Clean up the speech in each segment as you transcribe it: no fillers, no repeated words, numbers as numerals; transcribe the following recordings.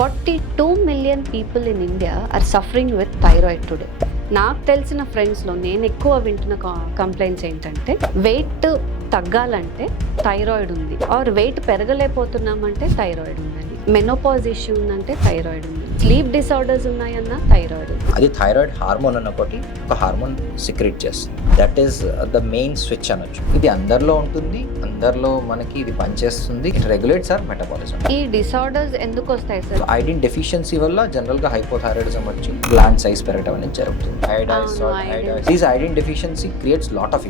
42 million people in India are suffering with thyroid today. నాకు తెలిసిన ఫ్రెండ్స్లో నేను ఎక్కువ వింటున్న కంప్లైంట్స్ ఏంటంటే వెయిట్ తగ్గాలంటే థైరాయిడ్ ఉంది, ఆర్ వెయిట్ పెరగలేకపోతున్నామంటే థైరాయిడ్ ఉందని, మెనోపాజ్ ఇష్యూ ఉందంటే థైరాయిడ్ ఉంది, స్లీప్ డిసార్డర్స్ ఉన్నాయన్న థైరాయిడ్. అది థైరాయిడ్ హార్మోన్ అన్నప్పటి ఒక హార్మోన్ సిక్రెట్ చేస్తుంది. That is the main switch అనొచ్చు. ఇది అందరిలో ఉంటుంది, అందరిలో మనకి ఇది పనిచేస్తుంది. It regulates our metabolism. ఈ డిసార్డర్స్ ఎందుకు వస్తాయి సార్? ఐడిన్ డెఫిషియన్సీ వల్ల జనరల్ గా హైపోథైరాయిడిజం వచ్చి గ్లాండ్ సైజ్ పెరగడం అనేది జరుగుతుంది. This iodine deficiency creates lot of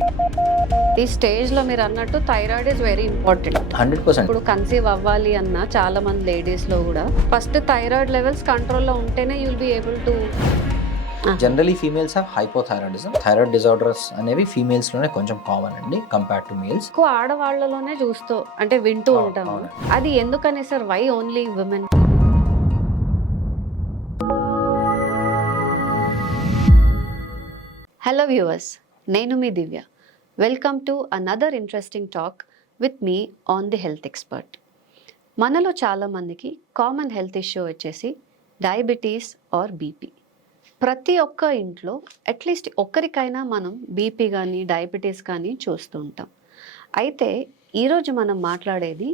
ఈ స్టేజ్ లో మీరు అన్నట్టు థైరాయిడ్ ఇస్ వెరీ ఇంపార్టెంట్. 100%. ఇప్పుడు కన్సీవ్ అవ్వాలి అన్న చాలా మంది లేడీస్ లో కూడా ఫస్ట్ థైరాయిడ్ లెవెల్స్ కంట్రోల్లో ఉంటేనే you will be able to. Generally females have hypothyroidism. Thyroid disorders అనేవి ఫీమేల్స్ లోనే కొంచెం కామన్ అండి కంపేర్ టు మేల్స్. ఎక్కువ ఆడవాళ్ళలోనే వింటూ ఉంటాము. అది ఎందుకని sir? Why only women? Hello viewers, నేను మీ Divya. Welcome to another interesting talk with me on the health expert. మనలో చాలామందికి కామన్ హెల్త్ ఇష్యూ వచ్చేసి డయాబెటీస్ ఆర్ బీపీ. ప్రతి ఒక్క ఇంట్లో అట్లీస్ట్ ఒక్కరికైనా మనం బీపీ కానీ డయాబెటీస్ కానీ చూస్తూ ఉంటాం. అయితే ఈరోజు మనం మాట్లాడేది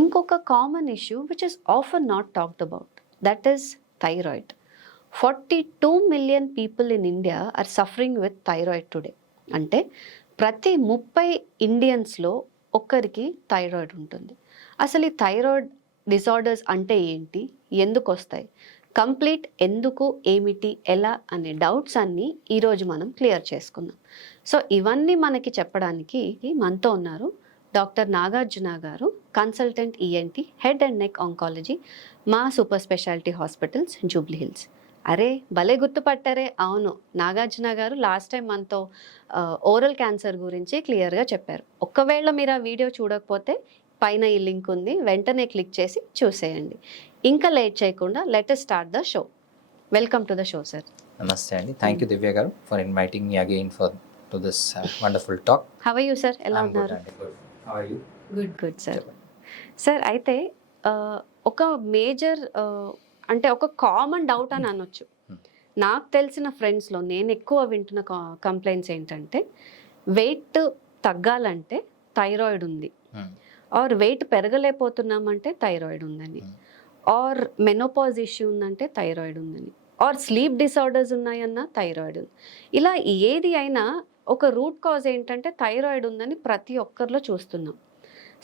ఇంకొక common issue which is often not talked about, that is thyroid. 42 million people in India are suffering with thyroid today. అంటే ప్రతి 30 ఇండియన్స్లో ఒక్కరికి థైరాయిడ్ ఉంటుంది. అసలు ఈ థైరాయిడ్ డిసార్డర్స్ అంటే ఏంటి, ఎందుకు వస్తాయి, కంప్లీట్ ఎందుకు, ఏమిటి, ఎలా అనే డౌట్స్ అన్నీ ఈరోజు మనం క్లియర్ చేసుకుందాం. సో ఇవన్నీ మనకి చెప్పడానికి మనతో ఉన్నారు doctor Nagarjuna garu, consultant ENT, head and neck oncology, మా super speciality hospitals, Jubilee Hills. అరే భలే గుర్తుపట్టారే. అవును, నాగార్జున గారు లాస్ట్ టైం మనతో ఓరల్ క్యాన్సర్ గురించి క్లియర్గా చెప్పారు. ఒకవేళ మీరు ఆ వీడియో చూడకపోతే పైన ఈ లింక్ ఉంది, వెంటనే క్లిక్ చేసి చూసేయండి. ఇంకా లేట్ చేయకుండా let us start the show. Welcome to the show sir. నమస్తే అండి. థ్యాంక్ యూ దివ్య గారు for inviting me again for to this wonderful talk. How are you sir? ఎలా ఉన్నారు? Good sir. సార్ అయితే ఒక మేజర్ అంటే ఒక కామన్ డౌట్ అని అనొచ్చు. నాకు తెలిసిన ఫ్రెండ్స్లో నేను ఎక్కువ వింటున్న కంప్లైంట్స్ ఏంటంటే వెయిట్ తగ్గాలంటే థైరాయిడ్ ఉంది, ఆర్ వెయిట్ పెరగలేకపోతున్నామంటే థైరాయిడ్ ఉందని, ఆర్ మెనోపాజ్ ఇష్యూ ఉందంటే థైరాయిడ్ ఉందని, ఆర్ స్లీప్ డిసార్డర్స్ ఉన్నాయన్న థైరాయిడ్ ఉంది. ఇలా ఏది అయినా ఒక రూట్ కాజ్ ఏంటంటే థైరాయిడ్ ఉందని ప్రతి ఒక్కరిలో చూస్తున్నాం.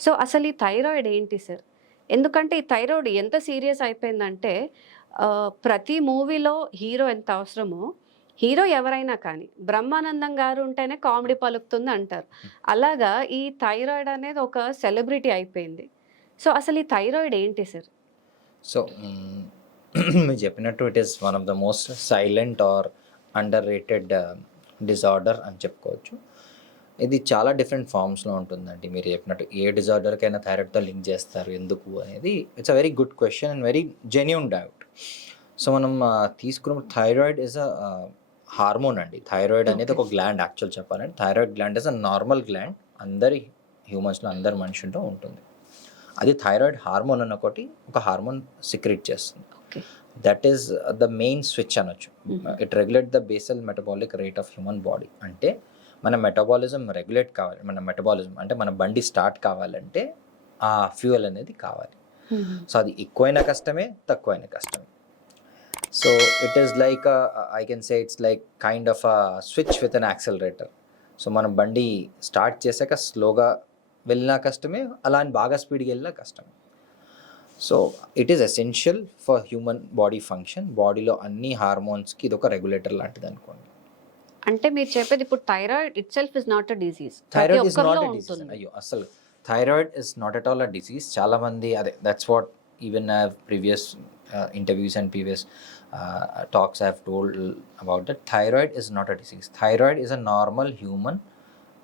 సో అసలు ఈ థైరాయిడ్ ఏంటి సార్? ఎందుకంటే ఈ థైరాయిడ్ ఎంత సీరియస్ అయిపోయిందంటే ప్రతి మూవీలో హీరో ఎంత అవసరమో, హీరో ఎవరైనా కానీ బ్రహ్మానందం గారు ఉంటేనే కామెడీ పలుకుతుంది అంటారు. అలాగా ఈ థైరాయిడ్ అనేది ఒక సెలబ్రిటీ అయిపోయింది. సో అసలు ఈ థైరాయిడ్ ఏంటి సార్? సో మీరు చెప్పినట్టు it is one of the most silent or under rated disorder అని చెప్పుకోవచ్చు. ఇది చాలా డిఫరెంట్ ఫామ్స్లో ఉంటుందండి. మీరు చెప్పినట్టు ఏ డిజార్డర్కైనా థైరాయిడ్తో లింక్ చేస్తారు ఎందుకు అనేది it's a very good question and very genuine doubt. So మనం తీసుకున్న థైరాయిడ్ ఇస్ అ హార్మోన్ అండి. థైరాయిడ్ అనేది ఒక గ్లాండ్. యాక్చువల్ చెప్పాలంటే thyroid gland is a normal gland. అందరి హ్యూమన్స్లో అందరి మనుషుల్లో ఉంటుంది. అది థైరాయిడ్ హార్మోన్ అన్న ఒకటి ఒక హార్మోన్ సిక్రెట్ చేస్తుంది. That is the main switch అనొచ్చు. It regulate the basal metabolic rate of human body. అంటే మన మెటబాలిజం రెగ్యులేట్ కావాలి. మన మెటబాలిజం అంటే మన బండి స్టార్ట్ కావాలంటే ఆ ఫ్యూయల్ అనేది కావాలి. సో అది ఎక్కువైనా కష్టమే, తక్కువైనా కష్టమే. So it is like I can say it's like kind of a switch with an accelerator. So మనం బండి స్టార్ట్ చేశాక స్లోగా వెళ్ళినా కష్టమే, అలా అని బాగా స్పీడ్గా వెళ్ళినా కష్టమే. So it is essential for human body function. బాడీలో అన్ని హార్మోన్స్కి ఇది ఒక రెగ్యులేటర్ లాంటిది అనుకోండి. అంటే మీరు చెప్పేది ఇప్పుడు thyroid itself is not a disease. Thyroid is not a disease. అయ్యో, అసలు thyroid is not at all a disease. చాలా మంది అదే that's what even I have previous interviews and previous talks I have told about that. Thyroid is not a disease. Thyroid is a normal human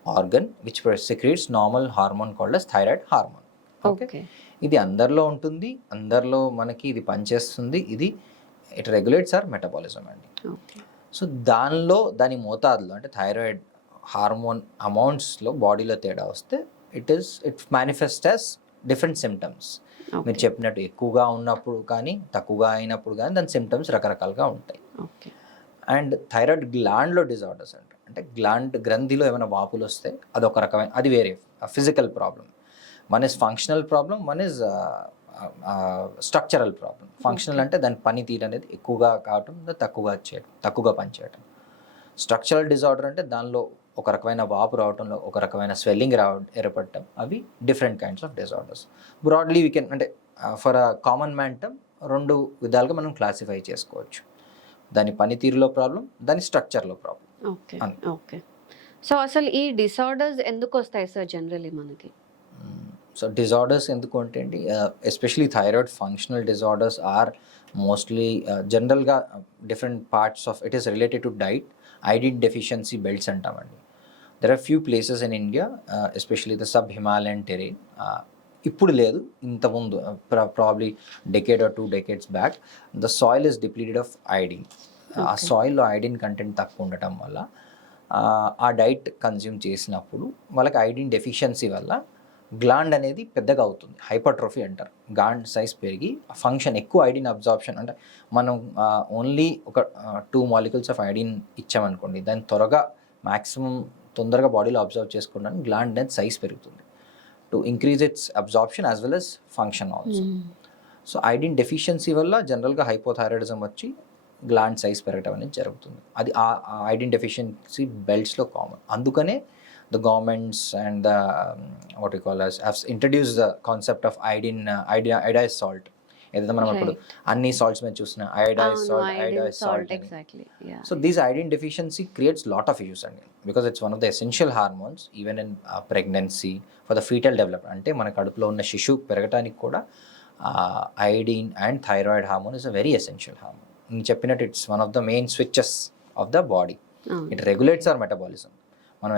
organ which secretes normal hormone called as thyroid hormone. Okay, ఇది అందరిలో ఉంటుంది, అందరిలో మనకి ఇది పనిచేస్తుంది. ఇది it regulates our metabolism అండి. సో దాని మోతాదులో అంటే థైరాయిడ్ హార్మోన్ అమౌంట్స్లో బాడీలో తేడా వస్తే it manifest as different symptoms. మీరు చెప్పినట్టు ఎక్కువగా ఉన్నప్పుడు కానీ తక్కువగా అయినప్పుడు కానీ దాని సిమ్టమ్స్ రకరకాలుగా ఉంటాయి. ఓకే. అండ్ థైరాయిడ్ గ్లాండ్లో డిజార్డర్స్ అంటే గ్రంథిలో ఏమైనా వాపులు వస్తే అదొక రకమైన, అది వేరే physical problem. One is functional problem, one is structural problem. Functional అంటే దాని పనితీరు అనేది ఎక్కువగా కావటం, తక్కువగా పనిచేయటం. స్ట్రక్చరల్ డిజార్డర్ అంటే దానిలో ఒక రకమైన వాపు రావటంలో ఒక రకమైన స్వెల్లింగ్ ఏర్పడటం. అవి different kinds of disorders. Broadly we can, అంటే for a common man term 2 విధాలుగా మనం క్లాసిఫై చేసుకోవచ్చు. దాని పనితీరులో ప్రాబ్లం, దాని స్ట్రక్చర్లో ప్రాబ్లం. ఓకే. ఓకే. సో అసలు ఈ డిసార్డర్స్ ఎందుకు వస్తాయి సార్ జనరల్లీ మనకి? సో డిజార్డర్స్ ఎందుకు అంటే అండి, especially thyroid functional disorders are mostly జనరల్గా different parts of it is related to diet. Iodine deficiency belts అంటామండి. There are few places in India, especially the sub Himalayan terrain. ఇప్పుడు లేదు, ఇంతకుముందు probably decade or 2 decades back the soil is depleted of iodine. ఆ సాయిల్లో iodine content తక్కువ ఉండటం వల్ల ఆ డైట్ కన్జ్యూమ్ చేసినప్పుడు వాళ్ళకి ఐడిన్ డెఫిషియన్సీ వల్ల గ్లాండ్ అనేది పెద్దగా అవుతుంది, హైపర్ట్రోఫీ అంటారు. గ్లాండ్ సైజ్ పెరిగి ఫంక్షన్, ఎక్కువ ఐడిన్ అబ్జార్ప్షన్, అంటే మనం ఓన్లీ ఒక 2 molecules ఆఫ్ ఐడిన్ ఇచ్చామనుకోండి, దాన్ని మ్యాక్సిమం తొందరగా బాడీలో అబ్జర్వ్ చేసుకోవడానికి గ్లాండ్ అనేది సైజ్ పెరుగుతుంది, to increase its absorption as well as function also. So iodine deficiency వల్ల జనరల్గా హైపోథైరాయిడిజం వచ్చి గ్లాండ్ సైజ్ పెరగడం అనేది జరుగుతుంది. అది ఆ ఐడిన్ డెఫిషియన్సీ బెల్ట్స్లో కామన్. అందుకనే the governments and the what we call as have introduced the concept of iodized salt. ఏదైతే మనం ఇప్పుడు అన్ని సాల్ట్స్ మీద చూసిన iodized salt. Exactly. Yeah. So these iodine deficiency creates lot of issues అండి, because it's one of the essential hormones even in pregnancy for the fetal development. అంటే మన కడుపులో ఉన్న శిశువు పెరగడానికి కూడా iodine and thyroid hormone is a very essential hormone. నేను చెప్పినట్టు it's one of the main switches of the body. It regulates our metabolism. మనం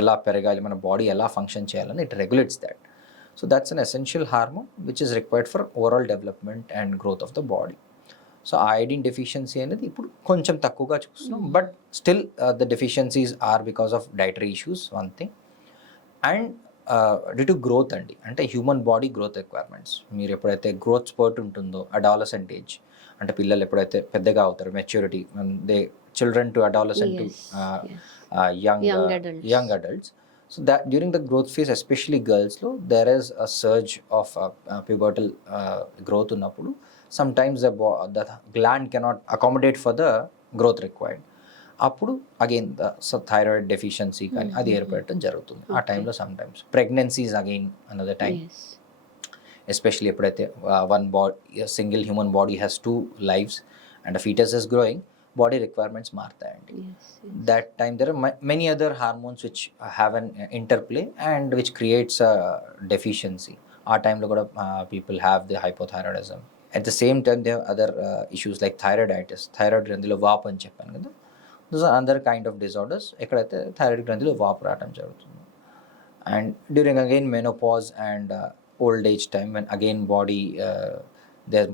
ఎలా పెరగాలి, మన బాడీ ఎలా ఫంక్షన్ చేయాలని it regulates that. So that's an essential hormone which is required for overall development and growth of the body. So iodine deficiency అనేది ఇప్పుడు కొంచెం తక్కువగా చూస్తున్నాం, but still the deficiencies are because of dietary issues one thing, and due to growth అండి. అంటే human body growth requirements. మీరు ఎప్పుడైతే growth spurt ఉంటుందో, అడాలసెంట్ ఏజ్, అంటే పిల్లలు ఎప్పుడైతే పెద్దగా అవుతారో, maturity, they children to adolescent to young adults. So that during the growth phase, especially girls lo, there is a surge of pubertal growth unnappudu. Sometimes the gland cannot accommodate for the growth required. అప్పుడు again thyroid deficiency కానీ అది ఏర్పడటం జరుగుతుంది ఆ టైంలో. Sometimes pregnancies again another time, especially ఎప్పుడైతే single human body has 2 lives and foetus is growing, body requirements మారుతాయండి. That time there are many other hormones which have an interplay and which creates deficiency. ఆ టైంలో కూడా people have the hypothyroidism. At the same time they have other issues like thyroiditis, thyroid గ్రంథిలో వాపు అని చెప్పాను కదా. This are other kind of disorders ఎక్కడైతే thyroid గ్రంథిలో వాపు రావడం జరుగుతుంది. And during again menopause and old age time when again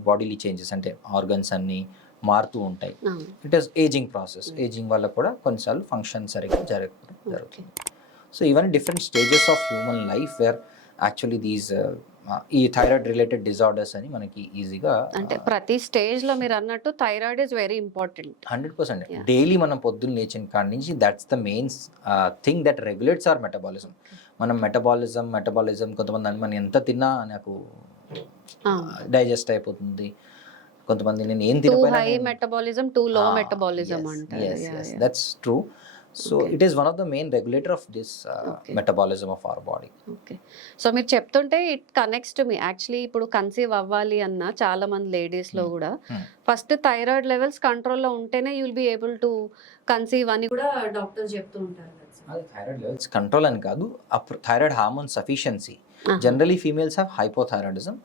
bodily changes, అంటే ఆర్గన్స్ అన్నీ మారుతూ ఉంటాయి. It is ageing process. Ageing వల్ల కూడా కొన్నిసార్లు ఫంక్షన్ సరిగ్గా జరుగుతుంది. సో ఇవన్నీ different stages of human life where actually these ఈ థైరాయిడ్ రిలేటెడ్ డిజార్డర్స్ అని మనకి ఈజీగా, అంటే ప్రతి స్టేజ్ లో మీరు అన్నట్టు థైరాయిడ్ ఇస్ వెరీ ఇంపార్టెంట్. 100%. డైలీ మనం పొద్దున్న లేచిన కాడి నుంచి that's the main thing that regulates our metabolism. మనం మెటబాలిజం కొంతమంది మనం ఎంత తిన్నా నాకు డైజెస్ట్ అయిపోతుంది, కొంతమంది నేను ఏం తినకపోయినా హై మెటబాలిజం, టూ లో మెటబాలిజం అంటారు. That's true. So it is one of the main regulator of this metabolism of our body. Okay. So మీరు చెప్తుంటే it connects to me. Actually ఇప్పుడు కన్సీవ్ అవ్వాలి అన్న చాలా మంది లేడీస్ లో కూడా ఫస్ట్ థైరాయిడ్ లెవెల్స్ కంట్రోల్లో ఉంటేనే you will be able to conceive అని కూడా డాక్టర్స్ చెప్తూ ఉంటారు. అది థైరాయిడ్ లెవెల్స్ కంట్రోల్ అని కాదు, thyroid hormone sufficiency. Generally females have hypothyroidism.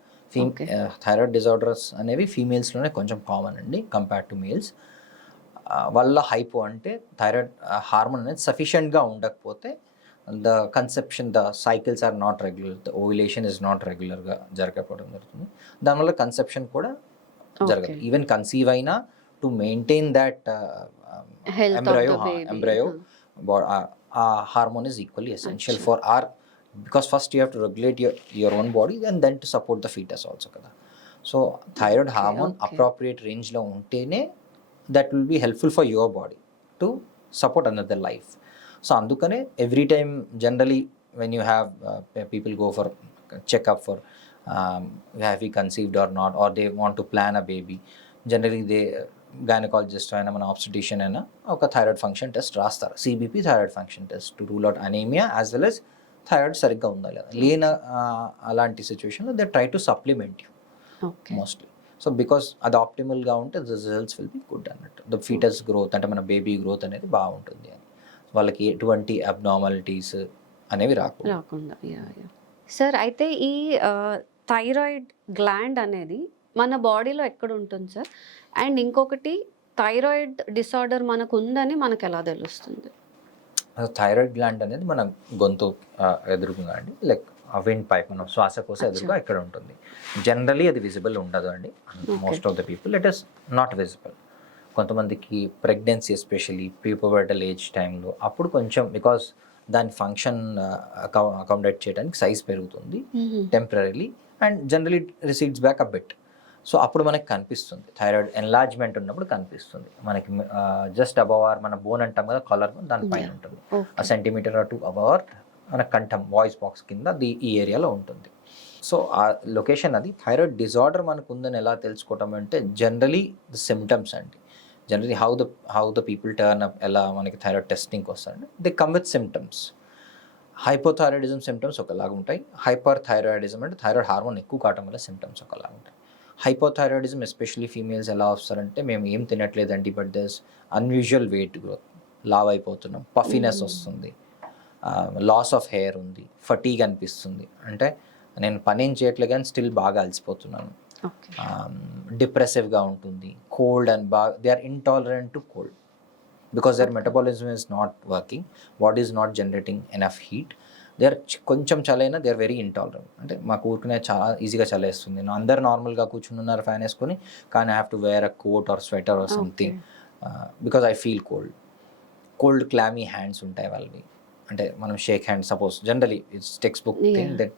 Thyroid disorders అనేవి ఫీమేల్స్లోనే కొంచెం కామన్ అండి కంపేర్ టు మేల్స్. వల్ల హైపో అంటే థైరాయిడ్ హార్మోన్ అనేది సఫిషియెంట్గా ఉండకపోతే the conception, the cycles are not regular, the ovulation is not రెగ్యులర్గా జరగకపోవడం జరుగుతుంది. దానివల్ల కన్సెప్షన్ కూడా జరగదు. ఈవెన్ కన్సీవ్ అయినా టు మెయింటైన్ దట్ ఎంబ్రయో ఆ hormone is equally essential for or because first you have to regulate your own body and then to support the foetus also కదా. So thyroid hormone appropriate రేంజ్లో ఉంటేనే that will be helpful for your body to support another life. So అందుకనే every time generally when you have people go for checkup for have you conceived or not or they want to plan a baby, generally they gynaecologist అయినా మన obstetrician అయినా ఒక thyroid function test రాస్తారు, CBP thyroid function test to rule out anaemia as well yes thyroid సరిగ్గా ఉందా లేదా. లేని అలాంటి సిచ్యువేషన్లో they try to supplement you mostly. So because అది ఆప్టిమల్గా ఉంటే the results will be good అన్నట్టు. ద ఫీటస్ గ్రోత్ అంటే మన బేబీ గ్రోత్ అనేది బాగుంటుంది అని, వాళ్ళకి ఎటువంటి అబ్నార్మాలిటీస్ అనేవి రాకుండా. సార్ అయితే ఈ థైరాయిడ్ గ్లాండ్ అనేది మన బాడీలో ఎక్కడ ఉంటుంది సార్? అండ్ ఇంకొకటి, థైరాయిడ్ డిసార్డర్ మనకు ఉందని మనకు ఎలా తెలుస్తుంది? థైరాయిడ్ గ్లాండ్ అనేది మన గొంతు ఎదురుగా అండి, లైక్ విండ్ పైప్, మనం శ్వాసకోశ ఎదురుగా ఇక్కడ ఉంటుంది. జనరలీ అది విజిబుల్ ఉండదు అండి, most of the people it is not visible. కొంతమందికి ప్రెగ్నెన్సీ ఎస్పెషలీ ప్రీపుబర్టల్ ఏజ్ టైంలో అప్పుడు కొంచెం, బికాస్ దాని ఫంక్షన్ అకామిడేట్ చేయడానికి సైజ్ పెరుగుతుంది temporarily and generally recedes back a bit. So అప్పుడు మనకి కనిపిస్తుంది థైరాయిడ్ ఎన్లార్జ్మెంట్ ఉన్నప్పుడు కనిపిస్తుంది మనకి. జస్ట్ అబవ్ ఆర్ మన బోన్ అంటాం కదా, కాలర్ బోన్, దానిపైన ఉంటుంది ఆ సెంటీమీటర్ ఆర్ 2 అబవ్ ఆర్ మన కంఠం వాయిస్ బాక్స్ కింద ఈ ఏరియాలో ఉంటుంది. సో ఆ లొకేషన్ అది. థైరాయిడ్ డిజార్డర్ మనకు ఉందని ఎలా తెలుసుకోవటం అంటే జనరలీ ద సిమ్టమ్స్ అండి. Generally how the people turn up, ఎలా మనకి థైరాయిడ్ టెస్టింగ్కి వస్తారంటే they come with symptoms. Hypothyroidism symptoms ఒకలాగా ఉంటాయి, హైపర్ థైరాయిడిజం అంటే థైరాయిడ్ హార్మోన్ ఎక్కువ కావటం వల్ల సిమ్టమ్స్ ఒకలాగా ఉంటాయి. హైపోథైరాయిడిజం ఎస్పెషల్లీ ఫీమేల్స్ ఎలా వస్తారంటే మేము ఏం తినట్లేదండి but thus unusual weight growth, లావ్ అయిపోతున్నాం, పఫీనెస్ వస్తుంది, లాస్ ఆఫ్ హెయిర్ ఉంది, ఫటీగ్ అనిపిస్తుంది, అంటే నేను పని ఏం చేయట్లేదు కానీ స్టిల్ బాగా అలసిపోతున్నాను, డిప్రెసివ్గా ఉంటుంది, కోల్డ్ అండ్ బాగా they are intolerant to cold because their metabolism is not working, body is not generating enough heat. They are కొంచెం చలైనా దే ఆర్ వెరీ ఇంటాలరెంట్. అంటే మాకు ఊరికనే చాలా ఈజీగా చలేస్తుంది, అందరు నార్మల్గా కూర్చుని ఉన్నారు ఫ్యాన్ వేసుకొని, కానీ I have to wear a coat or sweater or something because I feel cold clammy hands ఉంటాయి వాళ్ళవి. అంటే మనం shake hand, suppose generally it's text thing that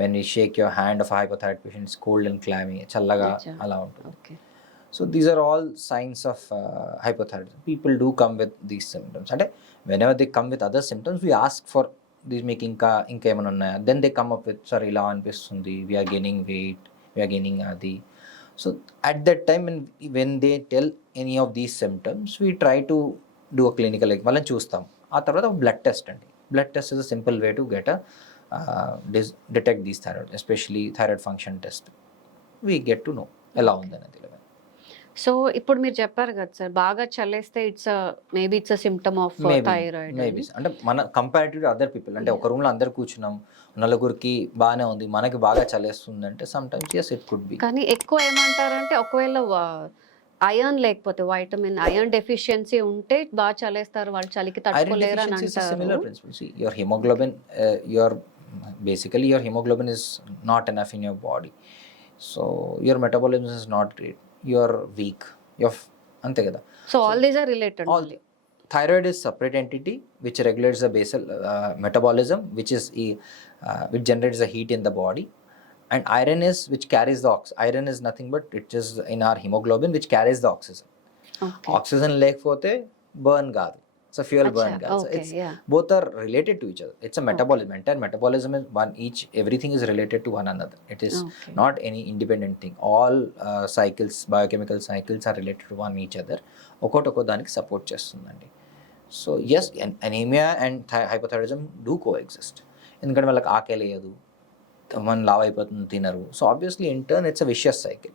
when you shake your hand of hypothyroid patient it's cold and clammy, చల్లగా అలా ఉంటుంది. So these are all signs of hypothyroidism. People do come with these symptoms. అంటే whenever they come with other symptoms, we ask for these, మీకు ఇంకేమైనా ఉన్నాయా, then they come up with sir ఇలా అనిపిస్తుంది, we are gaining weight, we are gaining అది. So at that time when they tell any of these symptoms we try to do a clinical, వాళ్ళని చూస్తాం. ఆ తర్వాత బ్లడ్ టెస్ట్ అండి. Blood test is a simple way to get detect these thyroid, especially thyroid function test. We get to know ఎలా ఉందనేది. So ఇప్పుడు మీరు చెప్పారు కదా సార్, బాగా చల్లేస్తే maybe it's symptom of thyroid. Maybe అంటే మన కంపారిటివ్ అదర్ పీపుల్, అంటే ఒక రూమ్లో అందరు కూర్చున్నాం, నలుగురికి బాగానే ఉంది, మనకి బాగా చల్లేస్తుంది అంటే some times yes it could be. కానీ ఎక్కువ ఏమంటారంటే ఒకవేళ ఐరన్ లేకపోతే, వైటమిన్ ఐరన్ డెఫిషియన్సీ ఉంటే బాగా చలేస్తారు, వాళ్ళు చలికి తట్టుకోలేరు అని అంటారు. Similar principle. See, your hemoglobin, basically your hemoglobin is not enough in your body, so your metabolism is not great, you are weak, అంతే కదా. So all these are related. Thyroid is separate entity which regulates the basal metabolism, which generates the heat in the body, and iron is which carries the iron is nothing but it is in our hemoglobin which carries the oxygen. Oxygen లేకపోతే burn కాదు, so fuel burn కాదు. So it's both are related to each other. It's a metabolism, entire metabolism is one, everything is related to one another. It is not any independent thing. All cycles, biochemical cycles are related to one each other. ఒకటొక దానికి support చేస్తుందండి. So yes, anaemia and hypothyroidism do coexist. ఎందుకంటే వాళ్ళకి ఆకలి వేయదు, మన లావ్ అయిపోతుంది, తినరు. So obviously in turn it's a vicious cycle.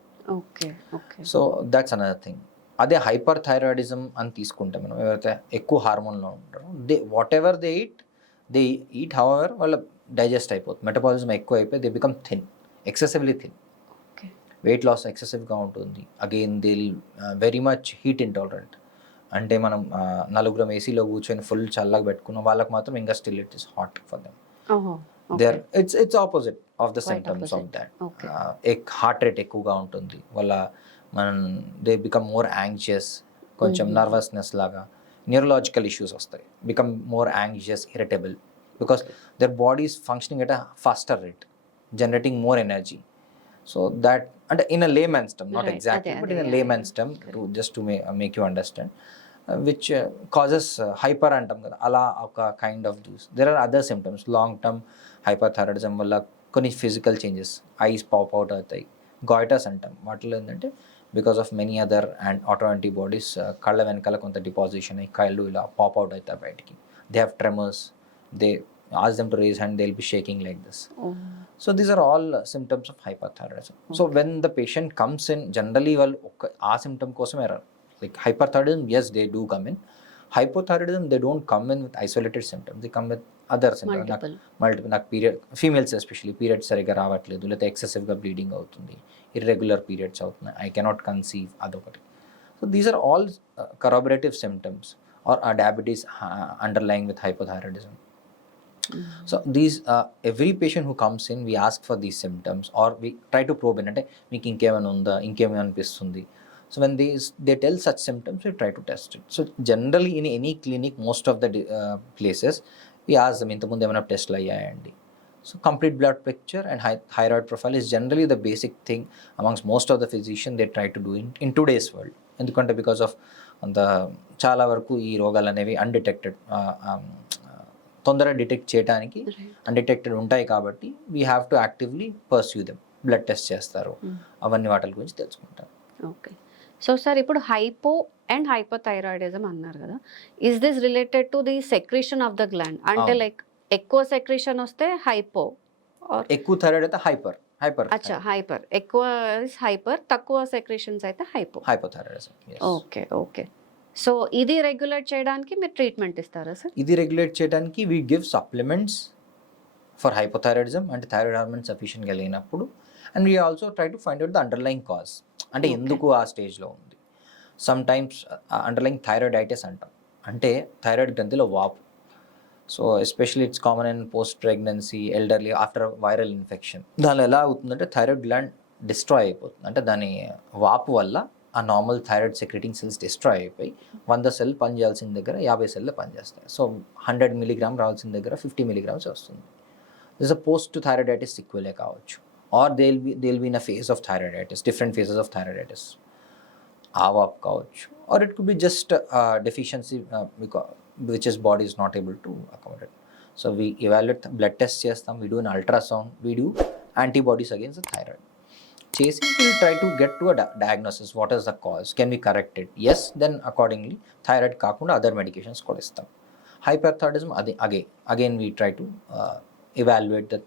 So that's another thing. అదే హైపర్ థైరాయిడిజం అని తీసుకుంటే మనం, ఎవరైతే ఎక్కువ హార్మోన్లో ఉంటారో whatever they eat however వాళ్ళ డైజెస్ట్ అయిపోతుంది, మెటబాలిజం ఎక్కువ అయిపోయి they become thin, excessively thin, weight loss ఎక్సెసివ్గా ఉంటుంది. Again they very much heat intolerant. అంటే మనం నలుగురం ఏసీలో కూర్చొని ఫుల్ చల్లగా పెట్టుకున్నాం, వాళ్ళకి మాత్రం ఇంకా still it is hot for them. It's opposite of the symptoms of that. Heart rate ఎక్కువగా ఉంటుంది వాళ్ళ, దే బికమ్ మోర్ యాంగ్జియస్, కొంచెం నర్వస్నెస్ లాగా, న్యూరలాజికల్ ఇష్యూస్ వస్తాయి, become more anxious, irritable, because their body is functioning at a faster rate, generating more energy. So that, and in a layman's term, not Right. exactly, Ade, but ade, in a yeah, layman's term, to just to make you understand, which causes hyper antam kada, ala oka kind of juice. There are other symptoms, long term hyperthyroidism వల్ల కొన్ని physical changes, ice pop out అవుతాయి, గాయిటర్స్ అంటాం. వాటిలో ఏంటంటే because of many other and auto antibodies కళ్ళ వెనకాల కొంత డిపాజిషన్ అయ్యి కళ్ళు ఇలా పాప్ అవుట్ అవుతాయి బయటికి. They have tremors, they ask them to raise hand, they'll be shaking like this. Oh. So these are all symptoms of hyperthyroidism. So when the patient comes in, generally వాళ్ళు ఆ symptom కోసమే రారు. Like hyperthyroidism, yes, they do come in. Hypothyroidism, they don't come in with isolated symptoms, they come with other symptoms. Multiple, నాకు period, females especially periods సరిగ్గా రావట్లేదు, లేకపోతే ఎక్సెసివ్గా bleeding అవుతుంది, ఇర్రెగ్యులర్ పీరియడ్స్ అవుతున్నాయి, ఐ కెనాట్ కన్సీవ్, అదొకటి. So these are all corroborative symptoms or diabetes underlying with hypothyroidism. So these every patient who comes in, we ask for these symptoms or we try to probe in, అంటే మీకు ఇంకేమైనా ఉందా, ఇంకేమైనా అనిపిస్తుంది. So when they tell such symptoms, we try to test it. So generally in any clinic, most of the places, we ask them ఇంతకుముందు ఏమైనా టెస్ట్లు అయ్యాయండి. So complete blood picture and thyroid profile is generally the basic thing amongst most of the physicians they try to do in today's world. ఎందుకంటే because of the చాలా వరకు ఈ రోగాలు అనేవి అన్డిటెక్టెడ్, తొందరగా డిటెక్ట్ చేయడానికి అన్డిటెక్టెడ్ ఉంటాయి కాబట్టి we have to actively pursue them. Blood test చేస్తారు, అవన్నీ వాటి గురించి తెలుసుకుంటారు. ఓకే. సో సార్, ఇప్పుడు హైపో అండ్ హైపోథైరాయిడిజం అన్నారు కదా, is this related to the secretion of the gland? అంటే లైక్ ఎక్కువ సెక్రీషన్ వస్తే హైపో, ఎక్కువ థైరాయిడ్ అయితే హైపర్. అచ్చా, హైపర్. ఎక్కువ హైపర్, తక్కువ సెక్రీషన్స్ అయితే హైపోథైరాయిడిజం. Okay okay. సో ఇది రెగ్యులేట్ చేయడానికి మీరు ట్రీట్మెంట్ ఇస్తారా సార్? ఇది రెగ్యులేట్ చేయడానికి we give supplements for hypothyroidism, అంటే థైరాయిడ్ హార్మోన్ సఫిషియెంట్గా లేనప్పుడు. And we also try to find out the underline cause, అంటే ఎందుకు ఆ స్టేజ్లో ఉంది. సమ్ టైమ్స్ అండర్లైన్ థైరాయిడైటిస్ అంటాం, అంటే థైరాయిడ్ గ్రంథిలో వాపు. So especially it's common in post pregnancy, elderly, after viral infection. దానిలో ఎలా అవుతుందంటే థైరాయిడ్ గ్లాండ్ డిస్ట్రాయ్ అయిపోతుంది, అంటే దాని వాపు వల్ల ఆ normal thyroid secreting cells destroy అయిపోయి 100 సెల్ పనిచేయాల్సిన దగ్గర 50 సెల్లు పనిచేస్తాయి. సో 100 మిలీగ్రామ్ రావాల్సిన దగ్గర 50 మిలీగ్రామ్స్ వస్తుంది. This a post thyroiditis sequelae కావచ్చు, or they will be in a phase of thyroiditis, different phases of thyroiditis. ఆ వాప్ కావచ్చు, or it could be just deficiency which is body is not able to accommodate. So we evaluate, blood test చేస్తాం, we do an ultrasound, we do antibodies against the thyroid. చేసి will try to get to a diagnosis, what is the cause, can we correct it, yes, then accordingly thyroid కాకుండా other medications కూడా ఇస్తాం. Hyperthyroidism అది again we try to evaluate the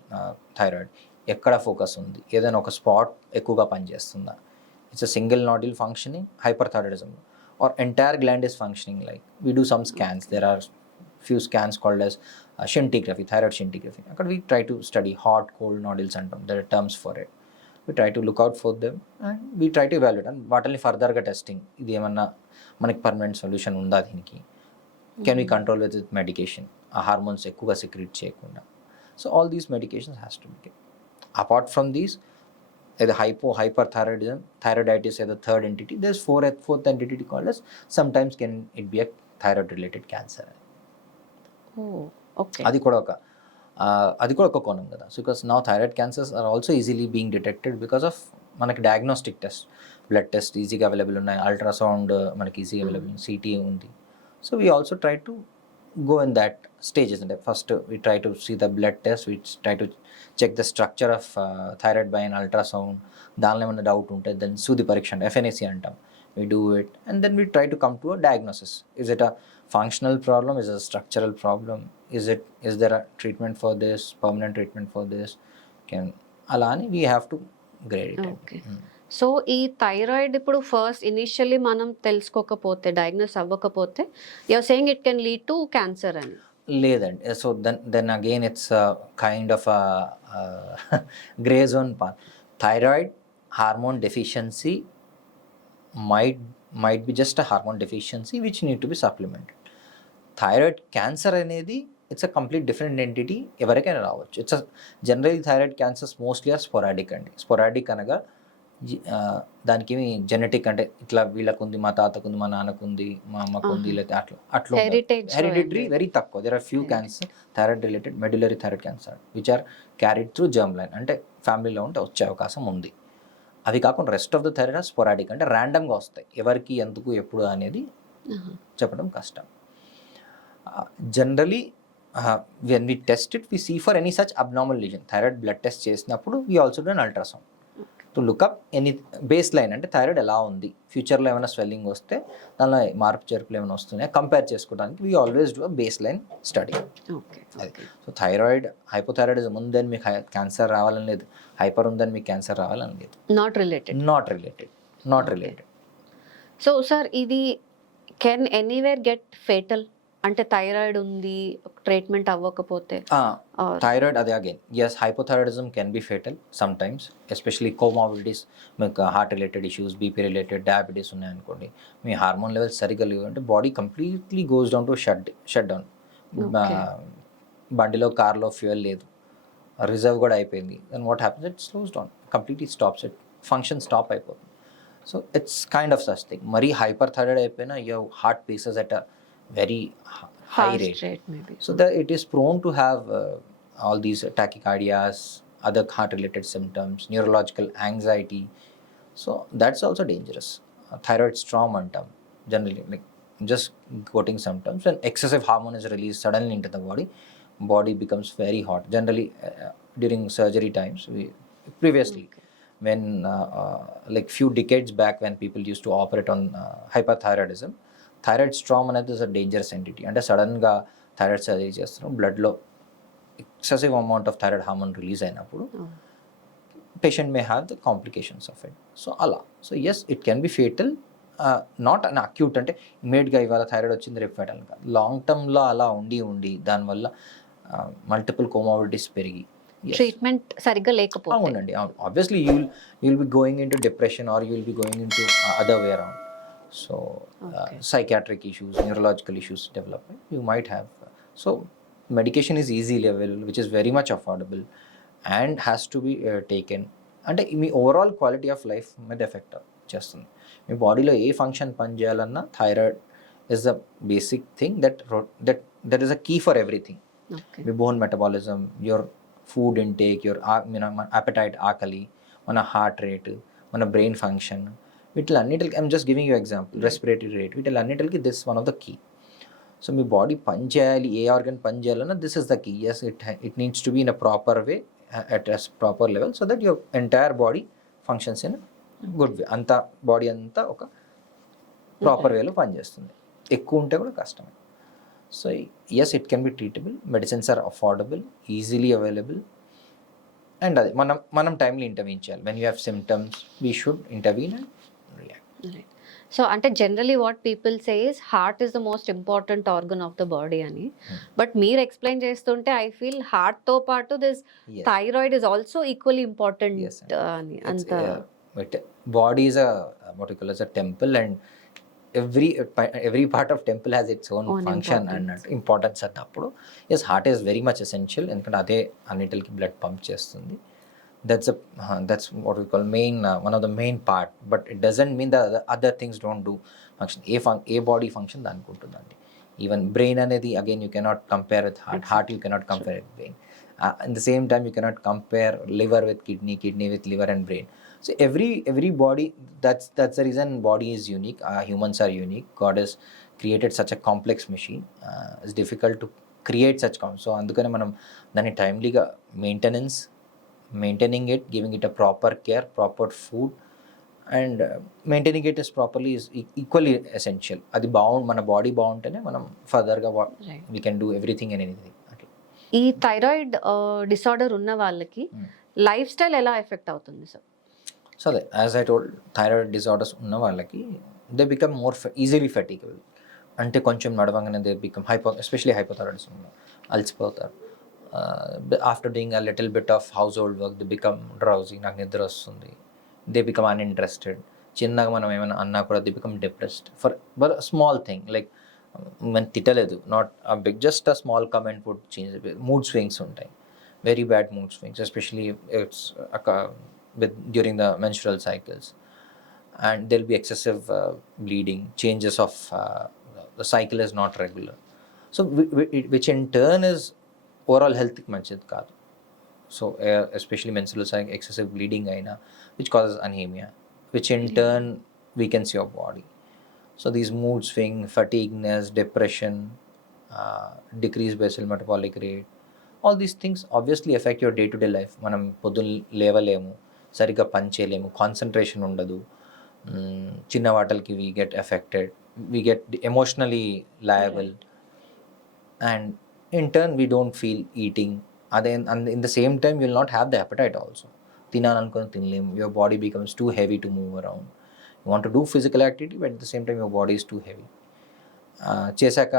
thyroid, ఎక్కడ focus ఉంది, ఏదైనా ఒక spot ఎక్కువగా పనిచేస్తుందా, it's a single nodule functioning hyperthyroidism, or entire gland is functioning. Like we do some scans, there are few scans called as scintigraphy, thyroid scintigraphy. Akkada we try to study hot, cold nodules antam, there are terms for it. We try to look out for them and we try to evaluate, and వాటిని ఫర్దర్గా టెస్టింగ్, ఇది ఏమన్నా మనకి permanent solution ఉందా దీనికి, can we control with medication, ఆ హార్మోన్స్ ఎక్కువగా సెక్రెట్ చేయకుండా. So all these medications has to be. Apart from these, either hyperthyroidism, thyroiditis as the third entity, there's fourth entity called as, sometimes can it be a thyroid related cancer. ఓకే. అది కూడా ఒక కోణం కదా. So because now thyroid cancers are also easily being detected because of మనకి diagnostic test, blood test ఈజీగా available ఉన్నాయి, ultrasound మనకి ఈజీగా అవైలబుల్, సిటీ ఉంది. So we also try to go in that stages. And first we try to see the blood test, we try to check the structure of thyroid by an ultrasound, దానిలో ఏమైనా డౌట్ ఉంటే దెన్ సూది పరీక్ష అంటే FNAC అంటాం, we do it, and then we try to come to a diagnosis. Is it a functional problem, is it a structural problem, is there a treatment for this, permanent treatment for this, అలా అని we have to grade it. Okay. So ఈ thyroid ఇప్పుడు first initially మనం తెలుసుకోకపోతే, diagnose అవ్వకపోతే, you're saying it can lead to cancer అని? లేదండి. So then again it's kind of grey zone path. Thyroid hormone deficiency might be just a hormone deficiency which need to be supplemented. Thyroid cancer అనేది it's a complete different entity, ఎవరికైనా రావచ్చు. It's general thyroid cancers mostly are sporadic అండి. Sporadic అనగా దానికి జెనెటిక్ అంటే ఇట్లా వీళ్ళకు ఉంది, మా తాతకు ఉంది, మా నాన్నకు ఉంది, మా అమ్మకు ఉంది, లేకపోతే అట్లా అట్లా Heritage హెరిడిటరీ వెరీ తక్కువ. There are few cancer thyroid related medullary thyroid cancer which are carried through germ line, అంటే ఫ్యామిలీలో ఉంటే వచ్చే అవకాశం ఉంది. అవి కాకుండా rest of the thyroid sporadic, అంటే ర్యాండమ్గా వస్తాయి, ఎవరికి ఎందుకు ఎప్పుడు అనేది చెప్పడం కష్టం. Generally when we test it we see for any such abnormal lesion. Thyroid blood test చేసినప్పుడు we also do an ultrasound to look up any base line, అంటే థైరాయిడ్ ఎలా ఉంది, ఫ్యూచర్లో ఏమైనా స్వెల్లింగ్ వస్తే దానిలో మార్పు చేర్పులు ఏమైనా వస్తున్నాయా కంపేర్ చేసుకోవడానికి we always do a base line study. So thyroid hypothyroidism ఉందని మీకు క్యాన్సర్ రావాలని లేదు, హైపర్ ఉందని మీకు క్యాన్సర్ రావాలని లేదు. Not related. సో సార్, ఇది కెన్ ఎనీవేర్ గెట్ ఫేటల్? అంటే థైరాయిడ్ ఉంది, ట్రీట్మెంట్ అవ్వకపోతే థైరాయిడ్ అదే again yes, hypothyroidism can be fatal sometimes, especially comorbidities, మీకు heart related issues, BP related, diabetes ఉన్నాయనుకోండి, మీ హార్మోన్ లెవెల్స్ సరిగ్గా లేవు అంటే body completely goes down to shut down. బండిలో కార్లో ఫ్యూయల్ లేదు, రిజర్వ్ కూడా అయిపోయింది, then what happens, it slows down completely, stops, it function stop అయిపోతుంది. So it's kind of such thing. మరీ హైపర్ థైరాయిడ్ అయిపోయినా your heart pieces at a very high rate maybe. So that it is prone to have all these tachycardias, other heart related symptoms, neurological anxiety. So that's also dangerous. Thyroid storm antam generally, like just quoting symptoms, when excessive hormone is released suddenly into the body becomes very hot. Generally during surgery times, previously when like few decades back, when people used to operate on hyperthyroidism, thyroid storm అనేది is a dangerous entity. అంటే సడన్గా thyroid surgery చేస్తున్నాం, బ్లడ్లో excessive amount of thyroid hormone release అయినప్పుడు patient may have the complications of it. So అలా, so yes it can be fatal, not an acute, అంటే ఇమీడియట్గా ఇవాళ థైరాయిడ్ వచ్చింది రేపు ఫేటల్ కాదు. లాంగ్ టర్మ్లో అలా ఉండి దానివల్ల మల్టిపుల్ కోమార్బిడిటీస్ పెరిగి ట్రీట్మెంట్ సరిగ్గా లేకపోతే అవునండి, అవును, obviously you will be going in to depression are you will be going in to other way around. So psychiatric issues, neurological issues develop, you might have. So medication is easily available, which is very much affordable and has to be taken. అంటే మీ overall quality of life మీద effect చేస్తుంది. మీ బాడీలో ఏ function పనిచేయాలన్నా thyroid is the basic thing that is a key for everything. మీ bone metabolism, your food intake, your appetite, ఆకలి, మన హార్ట్ రేట్, మన బ్రెయిన్ ఫంక్షన్, వీటిలన్నిటికి I'm just giving you example, respiratory rate, వీటిలన్నిటికి this one of the key. So మీ body పని చేయాలి, ఏ ఆర్గన్ పని చేయాలన్నా this is the key. Yes, it needs to be in a proper way at a proper level so that your entire body functions in good way. అంతా body అంతా ఒక ప్రాపర్ వేలో పనిచేస్తుంది. ఎక్కువ ఉంటే కూడా కష్టమే. So yes, it can be treatable, medicines are affordable, easily available, and అది మనం టైంలో ఇంటర్వీన్ చేయాలి. When you have symptoms we should intervene and react. Right. So అంటే generally what people say is heart is the most important organ of the body అని, but మీరు explain చేస్తుంటే I feel heart తో పాటు this thyroid is also equally important అని. అంత body is what you call as a temple, and every part of temple has its own function and importance అన్నప్పుడు yes, heart is very much essential, ఎందుకంటే అదే అన్నిటికి blood pump చేస్తుంది. That's what we call main one of the main part, but it doesn't mean that other things don't do function. A body function దానికి ఉంటుందండి. Even brain అనేది again you cannot compare with heart you cannot compare with brain. In the same time you cannot compare liver with kidney with liver and brain. So every body, that's the reason body is unique. Humans are unique. God has created such a complex machine. It's difficult to create such so అందుకనే మనం దాన్ని టైమ్లీగా maintaining it, giving it a proper care, proper food, and maintaining it as properly is equally essential. అది మన బాడీ బాగుంటేనే మనం ఫర్దర్గా we can do everything and anything. ఈ థైరాయిడ్ డిసార్డర్ ఉన్న వాళ్ళకి లైఫ్ స్టైల్ ఎలా ఎఫెక్ట్ అవుతుంది సార్? సో అదే, as I told, thyroid disorders ఉన్న వాళ్ళకి దే బికమ్ మోర్ ఈజీలీ ఫెటిగబుల్. అంటే కొంచెం నడవంగానే దే బికమ్ ఎస్పెషలీ హైపోథైరాయిడిజం అలసిపోతారు. After doing a little bit of household work, they become drowsy, నాకు నిద్ర వస్తుంది, they become uninterested. చిన్నగా మనం ఏమైనా అన్నా కూడా they become depressed for but a small thing, like మనం తిట్టలేదు, నాట్ a big, just a small comment would change. Mood swings ఉంటాయి, very bad mood swings, especially it's during the menstrual cycles, and there'll be excessive bleeding, changes of the cycle is not regular. So which in turn is overall health కి మంచిది కాదు. So especially menstrual cycle excessive bleeding aina, which causes anemia, which in turn weakens your body. So these mood swing, fatigueness, depression, decreased basal metabolic rate, all these things obviously affect your day-to-day life. మనం పొద్దున్న లేవలేము, సరిగ్గా పని చేయలేము, కాన్సన్ట్రేషన్ ఉండదు, చిన్న వాటలకి we get affected, we get emotionally liable, and in turn we don't feel eating. And in the same time you will not have the appetite also. తినాలనుకుని తినలేము, your body becomes too heavy to move around. You want to do physical activity, but at the same time your body is too heavy. చేశాక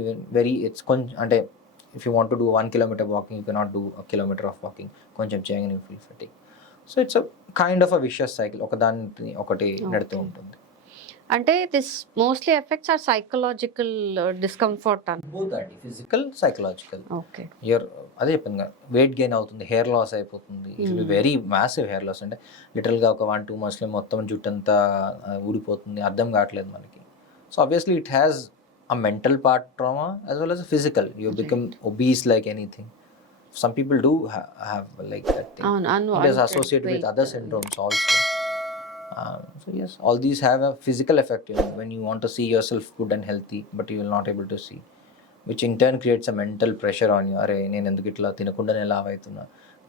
even very it's అంటే if you want to do 1 kilometer walking, you cannot do a kilometer of walking, కొంచెం చేయగానే you feel fatigue. So it's a kind of a vicious cycle, ఒకదాన్ని ఒకటి నడుతూ ఉంటుంది. అంటే this mostly effects are psychological discomfort అని. Both అండి, physical, psychological. Okay, అదే చెప్పింది కదా, వెయిట్ గెయిన్ అవుతుంది, హెయిర్ లాస్ అయిపోతుంది. It will be very massive hair loss. అంటే లిటరల్గా ఒక 1-2 monthsలో మొత్తం జుట్టు అంతా ఊడిపోతుంది, అర్థం కావట్లేదు మనకి. So obviously it has a mental part trauma as well as a physical. You become obese like anything. Some people do have like that thing. It is associated with other syndromes also. So yes, all these have a physical effect, you know, when you want to see yourself good and healthy, but you will not able to see, which in turn creates a mental pressure on you. అరే నేను ఎందుకు ఇట్లా తినకుండానే ఎలా అవుతున్నా,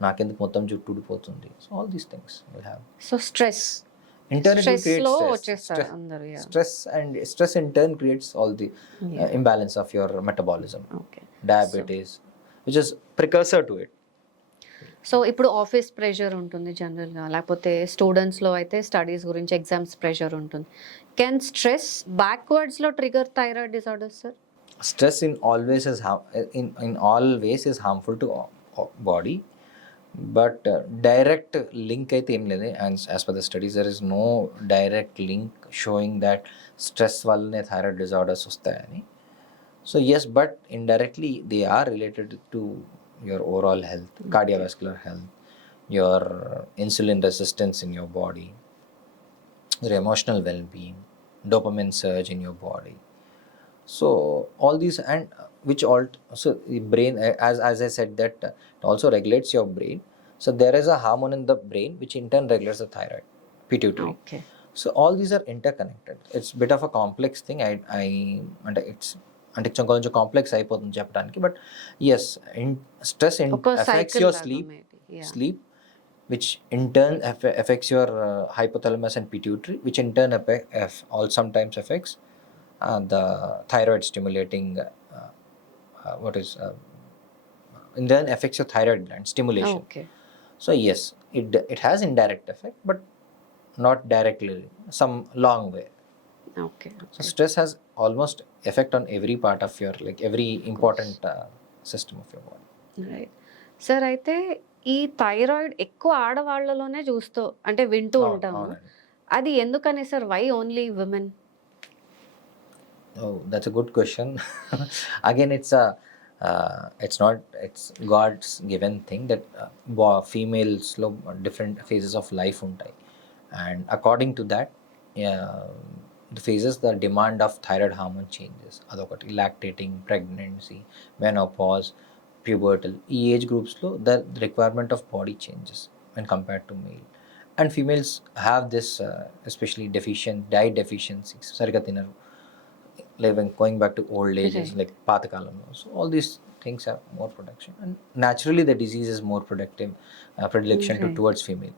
నాకెందుకు మొత్తం జుట్టు ఊడిపోతుంది. So all these things will have. So stress Stress and stress in turn creates all the imbalance of your metabolism. Okay. Diabetes, which is precursor to it. So ఇప్పుడు ఆఫీస్ ప్రెషర్ ఉంటుంది జనరల్గా, లేకపోతే స్టూడెంట్స్లో అయితే స్టడీస్ గురించి exams pressure ఉంటుంది. Can stress బ్యాక్వర్డ్స్లో trigger thyroid disorders sir? Stress in all ways is harmful to body, but direct link అయితే ఏం లేదు. And as per the studies, there is no direct link showing that stress వల్లనే thyroid disorders వస్తాయని. So yes, but indirectly they are related to your overall health, cardiovascular health, your insulin resistance in your body, your emotional well-being, dopamine surge in your body. So all these, and which all, so the brain, as I said, that it also regulates your brain. So there is a hormone in the brain which in turn regulates the thyroid, pituitary. Okay. So all these are interconnected. It's a bit of a complex thing. And it's అంటే కొంచెం complex అయిపోతుంది చెప్పడానికి. But yes, stress affects your sleep, which in turn affects your hypothalamus and pituitary, which in turn sometimes affects the thyroid stimulating in turn affects your thyroid gland stimulation. Okay. So yes, it has indirect effect, but not directly, some long way. Okay. So stress has almost effect on every part of your, like every important system of your body. Right sir. అయితే ఈ థైరాయిడ్ ఎక్కువ ఆడవాళ్ళలోనే అంటే వింటూ ఉంటాము. అది ఎందుకని sir? Why only women? Oh, that's a good question. Again, it's God's given thing that females lo different phases of life untai, and according to that, the phases, the demand of thyroid hormone changes. Adokati lactating, pregnancy, menopause, pubertal, ఈ ఏజ్ గ్రూప్స్లో the requirement of body changes when compared to male. And females have this especially diet deficiencies, సరిగా తినరు, like going back to old ages, like పాతకాలంలో. So all these things have more production, and naturally the disease is more predilection towards female.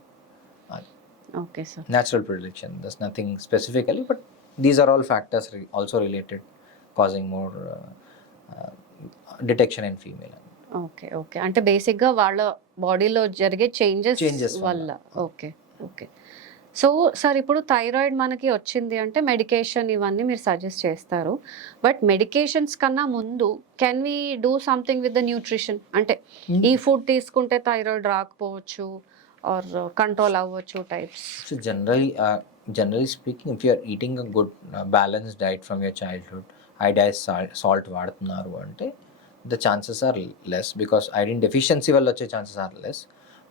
Okay, sir. Natural predilection, there's nothing specifically, but these are all factors also related, causing more detection in female. Okay okay, అంటే బేసిక్గా వాళ్ళ బాడీలో జరిగే చేంజెస్ వల్ల. Okay okay. So sir, ఇప్పుడు థైరాయిడ్ మనకి వచ్చింది అంటే మెడికేషన్ ఇవన్నీ మీరు సజెస్ట్ చేస్తారు. బట్ మెడికేషన్స్ కన్నా ముందు can we do something with the nutrition? అంటే ఈ ఫుడ్ తీసుకుంటే థైరాయిడ్ రాకపోవచ్చు ఆర్ కంట్రోల్ అవ్వచ్చు types. So generally speaking, if you are eating a good balanced diet from your childhood, iodized salt వాడుతున్నారు అంటే the chances are less, because iodine deficiency వల్ల వచ్చే chances are less.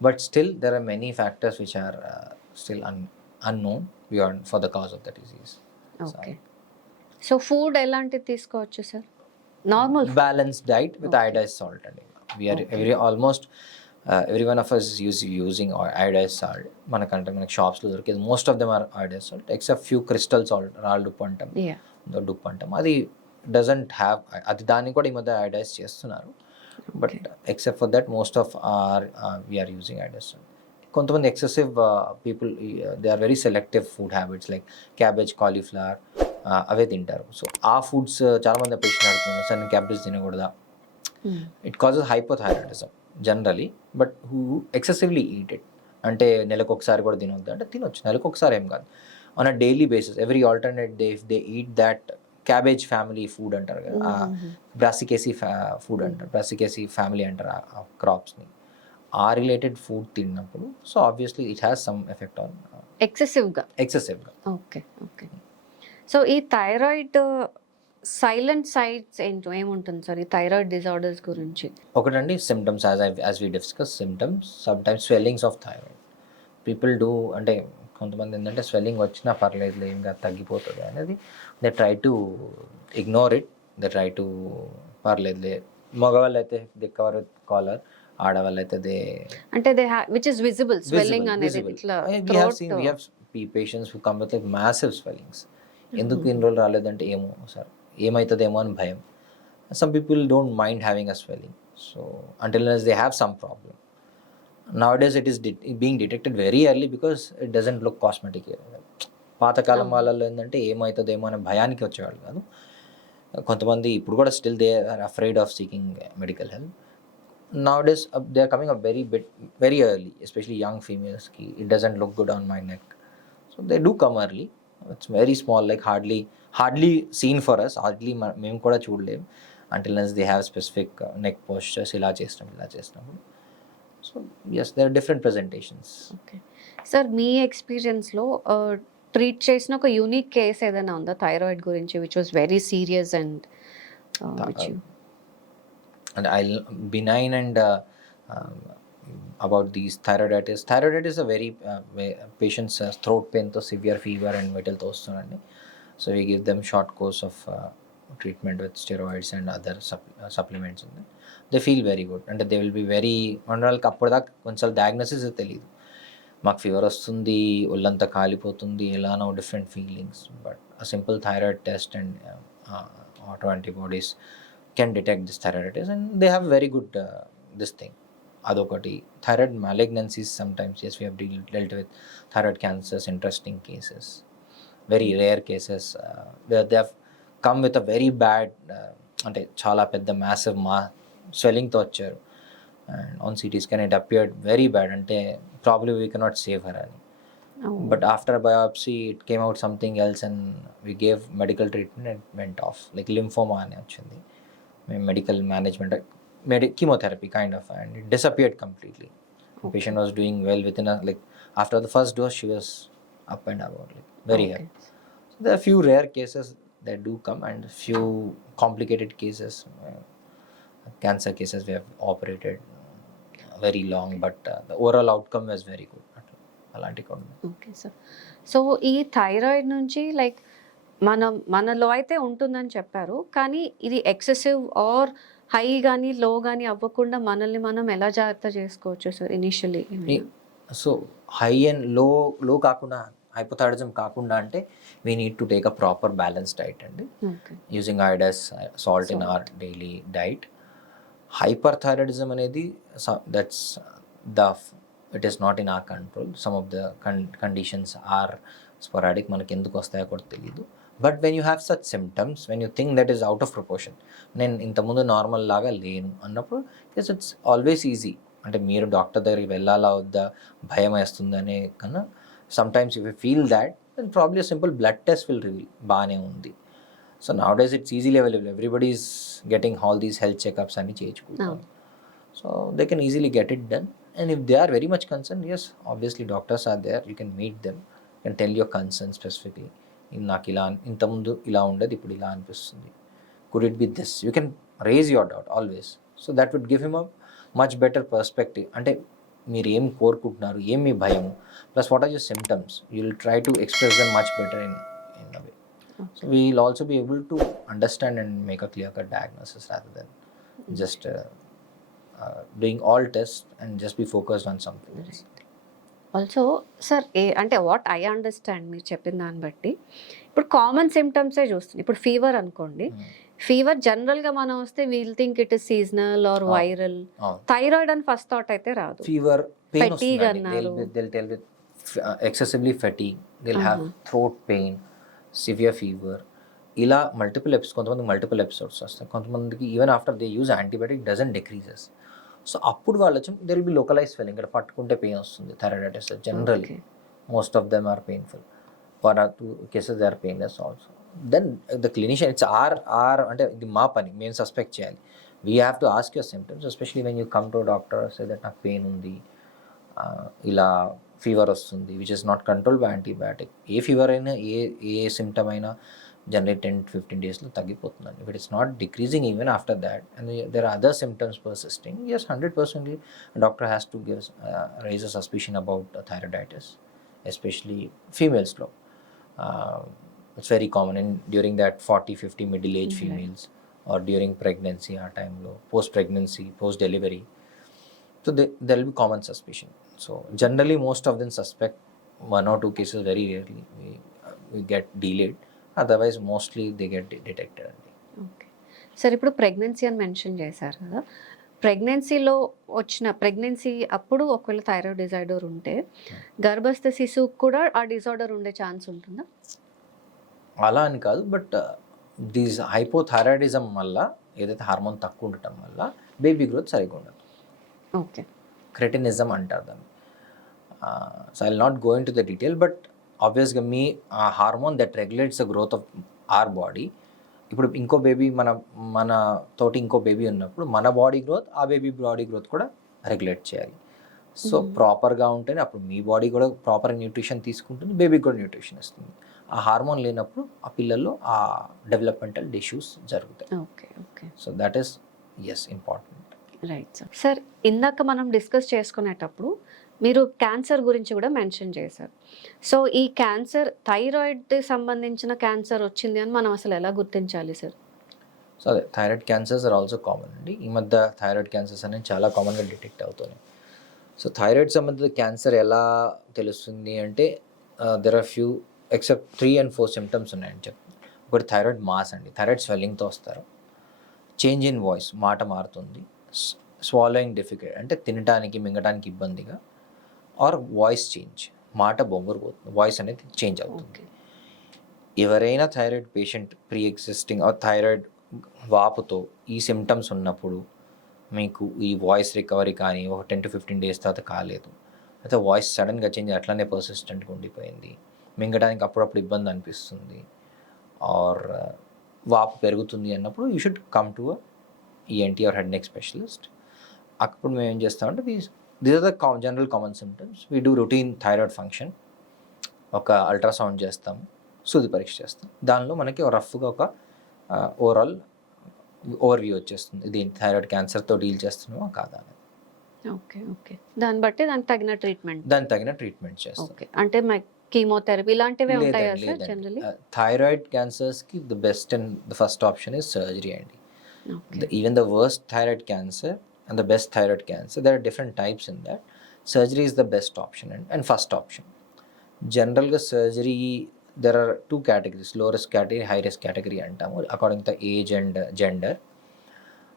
But still there are many factors which are still unknown beyond for the cause of the disease. Okay. So food ఎలాంటిది తీసుకోవచ్చు sir? Normal food. Balanced diet with Okay. iodized salt and we are Okay. almost every one of us is using iodized salt. మనకంటే మనకి షాప్స్లో దొరికేది most of them are iodized salt except few crystal salt రాళ్ళు ఉప్పు అంటాం, యా. దొడ్డుప్పు అంటాం. అది డజంట్ హ్యావ్, అది దాన్ని కూడా ఈ మధ్య iodized చేస్తున్నారు. But except for that most of are we are using iodized salt. కొంతమంది excessive people they are very selective food habits like cabbage, cauliflower అవే తింటారు. సో ఆ ఫుడ్స్ చాలామంది పేషెంట్ అడుగుతున్నారు, సార్ నేను క్యాబేజ్ తినకూడదా? It causes hypothyroidism generally, but who excessively eat it. అంటే నెలకు ఒకసారి కూడా తినొద్దు అంటే తినొచ్చు, నెలకు ఒకసారి ఏం కాదు. On a daily basis every alternate day if they eat that cabbage family food అంటారు కదా, బ్రాసికేసీ ఫుడ్ అంటారు, బ్రాసికేసీ ఫ్యామిలీ అంటారు ఆ క్రాప్స్ని. ఆ రిలేటెడ్ ఫుడ్ తిన్నప్పుడు so obviously it has some effect on ఎక్సెసివ్గా. ఓకే. ఓకే. సో ఈ థైరాయిడ్ సైలెంట్ సైడ్స్ ఏంటో ఏముంటుంది సార్ ఈ థైరాయిడ్ డిజార్డర్స్ గురించి? ఒకటండి symptoms, as we discuss symptoms, sometimes swellings of thyroid people do. అంటే కొంతమంది ఏంటంటే స్వెల్లింగ్ వచ్చినా పర్లేదు ఇంకా తగ్గిపోతుంది అనేది, they try to ignore it, they try to పర్లేదులే. మగవాళ్ళు అయితే దే కవర్ విత్ కాలర్, ఆడవాళ్ళు అయితే దే అంటే they which is visible swelling అనేది ఇట్లా we have patients who come with like massive swellings. ఎందుకు ఇన్ని రోజులు రాలేదంటే ఏమో సార్ ఏమవుతుందేమో అని భయం. Some people don't mind having a swelling, so until unless they have some problem. Nowadays it is being detected very early because it doesn't look cosmetic. పాతకాలం వాళ్ళలో ఏంటంటే ఏమవుతుందేమో అనే భయానికి వచ్చేవాళ్ళు కాదు. కొంతమంది ఇప్పుడు కూడా still they are afraid of seeking medical help. Nowadays they are coming up very early, especially young females ki it doesn't look good on my neck, so they do come early. It's very small, like hardly seen for us, hardly మేము కూడా చూడలేం until unless they have specific neck postures ఇలా చేస్తాం. So yes, there are different presentations. Okay sir, మీ ఎక్స్పీరియన్స్లో treat చేసిన ఒక unique case ఏదైనా ఉందా థైరాయిడ్ గురించి which was very serious and which you And I'll benign and about these thyroiditis. Thyroiditis is a very patient's throat pain to severe fever and vital to vastundandi. So we give them short course of treatment with steroids and other supplements. And they feel very good and they will be very వాళ్ళకి అప్పటిదాకా కొంచెం డయాగ్నోసిస్ తెలియదు, మాకు ఫీవర్ వస్తుంది, ఒళ్ళంతా కాలిపోతుంది, ఎలానో different feelings. But a simple thyroid test and auto antibodies can detect this thyroiditis and they have very good this thing. Adokati thyroid malignancies, sometimes yes we have dealt with thyroid cancers, interesting cases, very rare cases where they have come with a very bad ante chaala pedda massive swelling తో వచ్చారు and on CT scan it appeared very bad ante probably we cannot save her ani. But after biopsy it came out something else and we gave medical treatment and it went off, like lymphoma ani వచ్చింది. Medical management, chemotherapy kind of, and it disappeared completely. The patient was doing well within like after the first dose she was up and about, like very happy. So there are few rare cases that do come and few complicated cases, cancer cases we have operated very long, but the overall outcome was very good. అలాంటి కూడా. Okay sir, so ఈ థైరాయిడ్ నుంచి లైక్ మనలో అయితే ఉంటుందని చెప్పారు, కానీ ఇది ఎక్సెసివ్ ఆర్ హై కానీ లో కానీ అవ్వకుండా మనల్ని మనం ఎలా జాగ్రత్త చేసుకోవచ్చు sir initially? So high and low కాకుండా, హైపోథైరాయిడిజం కాకుండా అంటే we need to take a proper balance diet అండి, using iodised salt in our daily diet. Hyperthyroidism అనేది that's it is not in our control. Some of the conditions are sporadic, మనకి ఎందుకు వస్తాయో కూడా తెలియదు. But when you have such symptoms, when you think that is out of proportion, నేను ఇంతకుముందు నార్మల్ లాగా లేను అన్నప్పుడు ఇట్స్ ఆల్వేస్ ఈజీ. అంటే మీరు డాక్టర్ దగ్గరికి వెళ్ళాలా వద్దా, భయం వేస్తుందనే కన్నా sometimes if you feel that then probably simple blood test will reveal బాగానే ఉంది. So nowadays it's easily available, everybody is getting all these health checkups అన్ని చేయించుకుంటారు. So they can easily get it done. And if they are very much concern, yes, obviously doctors are there, you can meet them, you can tell your concern specifically. నాకు ఇలా ఇంతకుముందు ఇలా ఉండేది, ఇప్పుడు ఇలా అనిపిస్తుంది, could it be this? You can raise your doubt always. So that would give him a much better perspective. అంటే మీరు ఏం కోరుకుంటున్నారు, ఏం మీ భయము, plus what are your symptoms, you will try to express them much better in a way. So we will also be able to understand and make a clear-cut diagnosis rather than just doing all tests and just be focused on something else. Also sir అంటే what I understand మీరు చెప్పిన దాన్ని బట్టి ఇప్పుడు కామన్ సిమ్టమ్సే చూస్తుంది. ఇప్పుడు ఫీవర్ అనుకోండి, ఫీవర్ జనరల్గా మనం వస్తే we'll think it is seasonal or viral. Thyroid అని ఫస్ట్ థాట్ అయితే రాదు. ఫీవర్, పెయిన్ ఫెటీగ్ అన్నారు, they'll tell with excessively fatigue, they'll have throat pain, severe fever, ఇలా కొంతమంది మల్టిపుల్ ఎపిసోడ్స్ వస్తాయి. కొంతమందికి even after they use antibiotic doesn't decreases. So అప్పుడు వాళ్ళు వచ్చి there will be localize feeling, ఇక్కడ పట్టుకుంటే పెయిన్ వస్తుంది. Thyroiditis generally most of them are painful, 1 or 2 cases they are painless also. Then the clinician, it's our అంటే ఇది మా పని, మేము సస్పెక్ట్ చేయాలి. We have to ask your symptoms, especially when you come to doctor say that నాకు pain ఉంది, ఇలా fever వస్తుంది which is not control by antibiotic. ఏ ఫీవర్ అయినా ఏ సిమ్టమ్ అయినా జనరల్ 10-15 డేస్లో తగ్గిపోతుందండి. If it is not decreasing even after that and there are other symptoms persisting, yes 100% doctor has to give rise a suspicion about thyroiditis, especially ఫీమేల్స్లో. It's very common in during that 40-50 middle age females or during pregnancy, ఆ టైంలో post pregnancy, post delivery. So there will be common suspicion. So generally most of them suspect, 1 or 2 cases very rarely we get delayed, otherwise mostly they get detected. Okay sir, ఇప్పుడు ప్రెగ్నెన్సీ అని మెన్షన్ చేశారు కదా, ప్రెగ్నెన్సీలో ప్రెగ్నెన్సీ అప్పుడు ఒకవేళ thyroid disorder ఉంటే గర్భస్థ శిశువుకు కూడా ఆ డిజార్డర్ ఉండే ఛాన్స్ ఉంటుందా? అలా అని కాదు, బట్ దీస్ హైపోథైరాయిడిజం వల్ల, ఏదైతే హార్మోన్ తక్కువ ఉండటం వల్ల బేబీ గ్రోత్ సరిగ్గా ఉండదు. ఓకే, క్రెటినిజం అంటారు దాన్ని. So I will not go into the detail, but ఆబ్వియస్గా మీ hormone that regulates the growth of our body. ఇప్పుడు ఇంకో బేబీ మన తోటి ఇంకో బేబీ ఉన్నప్పుడు మన బాడీ గ్రోత్, ఆ బేబీ బాడీ గ్రోత్ కూడా రెగ్యులేట్ చేయాలి. సో ప్రాపర్గా ఉంటేనే అప్పుడు మీ బాడీ కూడా ప్రాపర్ న్యూట్రిషన్ తీసుకుంటుంది, బేబీకి కూడా న్యూట్రిషన్ ఇస్తుంది. ఆ హార్మోన్ లేనప్పుడు ఆ పిల్లల్లో ఆ డెవలప్మెంటల్ ఇష్యూస్ జరుగుతాయి. Okay okay, so that is important. Right sir. Sir, ఇందాక మనం డిస్కస్ చేసుకునేటప్పుడు మీరు క్యాన్సర్ గురించి కూడా మెన్షన్ చేశారు. సో ఈ క్యాన్సర్ థైరాయిడ్ సంబంధించిన క్యాన్సర్ వచ్చింది అని మనం అసలు ఎలా గుర్తించాలి సార్? సో అదే thyroid cancers are also common అండి. ఈ మధ్య థైరాయిడ్ క్యాన్సర్స్ అనేవి చాలా కామన్గా డిటెక్ట్ అవుతున్నాయి. సో థైరాయిడ్ సంబంధిత క్యాన్సర్ ఎలా తెలుస్తుంది అంటే there are few except 3 and 4 symptoms ఉన్నాయని చెప్పి. ఒకటి థైరాయిడ్ మాస్ అండి, థైరాయిడ్ స్వెల్లింగ్తో వస్తారు. చేంజ్ ఇన్ వాయిస్, మాట మారుతుంది. స్వాలోయింగ్ డిఫికల్ట్ అంటే తినడానికి మింగడానికి ఇబ్బందిగా, ఆర్ వాయిస్ చేంజ్, మాట బొంగురు పోతుంది, వాయిస్ అనేది చేంజ్ అవుతుంది. ఎవరైనా thyroid patient preexisting or thyroid వాపుతో ఈ సిమ్టమ్స్ ఉన్నప్పుడు మీకు ఈ వాయిస్ రికవరీ కానీ ఒక 10-15 డేస్ తర్వాత కాలేదు, అయితే వాయిస్ సడన్గా చేంజ్ అట్లనే పర్సిస్టెంట్గా ఉండిపోయింది, మింగడానికి అప్పుడప్పుడు ఇబ్బంది అనిపిస్తుంది, ఆర్ వాపు పెరుగుతుంది అన్నప్పుడు you should come to ENT or head neck specialist. అప్పుడు మేము ఏం చేస్తామంటే these are the general common symptoms. We do routine thyroid function, ఒక అల్ట్రాసౌండ్ చేస్తాము, సూది పరీక్ష చేస్తాం. దానిలో మనకి రఫ్గా ఒక ఓవరాల్ ఓవర్వ్యూ వచ్చేస్తుంది, ఇది థైరాయిడ్ క్యాన్సర్తో డీల్ చేస్తున్నామా కాదా అని. ఓకే ఓకే, దాన్ని బట్టి దానికి తగిన ట్రీట్మెంట్ చేస్తాం. ఓకే, అంటే కీమోథెరపీ ఇలాంటివే ఉంటాయా సార్ జనరల్లీ? థైరాయిడ్ క్యాన్సర్స్కి the best and the first option is surgery అండి. Okay. Even the worst thyroid cancer and the best thyroid cancer, there are different types in that. Surgery is the best option and first option. General surgery, there are 2 categories, low risk category, high risk category antamu according to age and gender.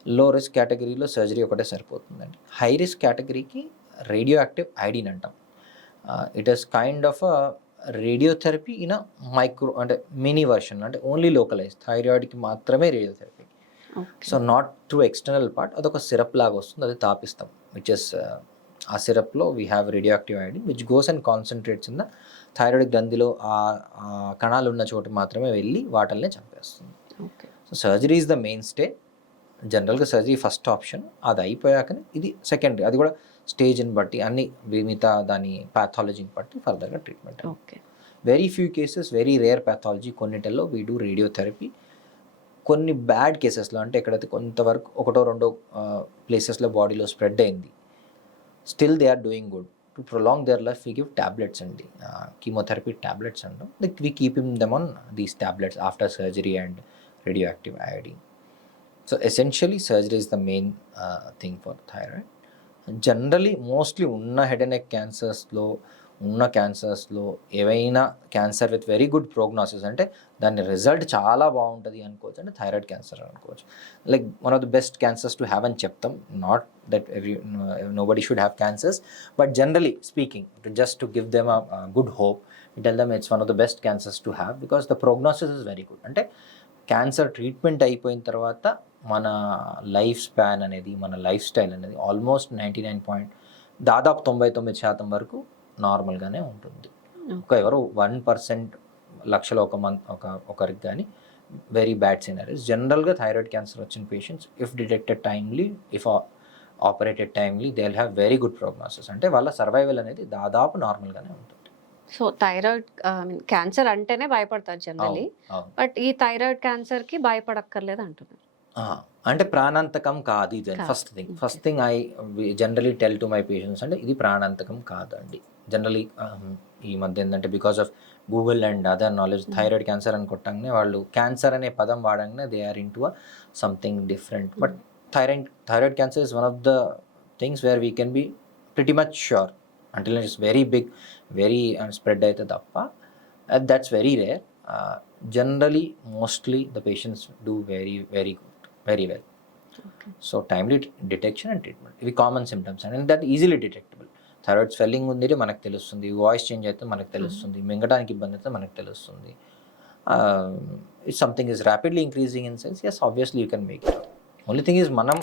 Low risk category lo surgery okate saripotundandi. High risk category ki radioactive iodine antam. It is kind of a radiotherapy in a micro and mini version, and only localized thyroid ki maatrame radiotherapy. So not through external part, అదొక syrup లాగా వస్తుంది, అది తాపిస్తాం, which is ఆ సిరప్లో we have radioactive iodine which goes and concentrates in the thyroid గ్రంథిలో ఆ కణాలు ఉన్న చోటు మాత్రమే వెళ్ళి వాటల్నే చంపేస్తుంది. So surgery is the mainstay. జనరల్గా సర్జరీ ఫస్ట్ ఆప్షన్, అది అయిపోయాకనే ఇది సెకండరీ, అది కూడా స్టేజ్ని బట్టి అన్ని మిగతా దాని ప్యాథాలజీని బట్టి ఫర్దర్గా treatment. Very few cases, very rare pathology కొన్నిటిల్లో వీ డూ రేడియోథెరపీ. కొన్ని బ్యాడ్ కేసెస్లో అంటే ఎక్కడైతే కొంతవరకు 1-2 ప్లేసెస్లో బాడీలో స్ప్రెడ్ అయింది, still they are doing good. To prolong their life, we give tablets and chemotherapy tablets, and like we keep them on these tablets after surgery and radioactive iodine. So essentially surgery is the main thing for thyroid. Generally mostly ఉన్న head and neck క్యాన్సర్స్లో ఏవైనా cancer with very good prognosis, అంటే దాని రిజల్ట్ చాలా బాగుంటుంది అనుకోవచ్చు, అంటే thyroid cancer అనుకోవచ్చు. Like one of the best cancers to have అని చెప్తాం. Not that nobody should have cancers, but generally speaking, just to give them a good hope, we tell them it's one of the best cancers to have because the prognosis is very good. అంటే cancer treatment అయిపోయిన తర్వాత మన life span అనేది, మన life style అనేది ఆల్మోస్ట్ 99% వరకు నార్మల్గానే ఉంటుంది. ఎవరు 1% లక్షలో ఒకరికి కానీ వెరీ బ్యాడ్ సినారీస్. జనరల్గా థైరాయిడ్ క్యాన్సర్ వచ్చిన patients if detected timely, if operated timely, they will have very good prognosis. అంటే వాళ్ళ సర్వైవల్ అనేది దాదాపు నార్మల్గానే ఉంటుంది. సో థైరాయిడ్ క్యాన్సర్ అంటేనే భయపడతారు జనరలీ, బట్ ఈ థైరాయిడ్ క్యాన్సర్కి భయపడక్కర్లేదు అంటున్నారు. అంటే ప్రాణాంతకం కాదు ఇది. First thing I generally tell to my patients, అంటే ఇది ప్రాణాంతకం కాదండి. జనరలీ ఈ మధ్య ఏంటంటే because of Google and other knowledge, thyroid cancer అని కొట్టంగానే వాళ్ళు క్యాన్సర్ అనే పదం వాడంగానే they are into something different. But thyroid cancer is one of the things where we can be pretty much sure until it's very big, very spread అయితే తప్ప, that's very rare. Generally mostly the patients do very well. So timely detection and treatment, ఇవి common symptoms and that easily detectable. Thyroid swelling ఉంది మనకు తెలుస్తుంది, voice change అయితే మనకు తెలుస్తుంది, మింగడానికి ఇబ్బంది అయితే మనకు తెలుస్తుంది. If something is rapidly increasing in size, yes, obviously you can make it. Only thing is మనం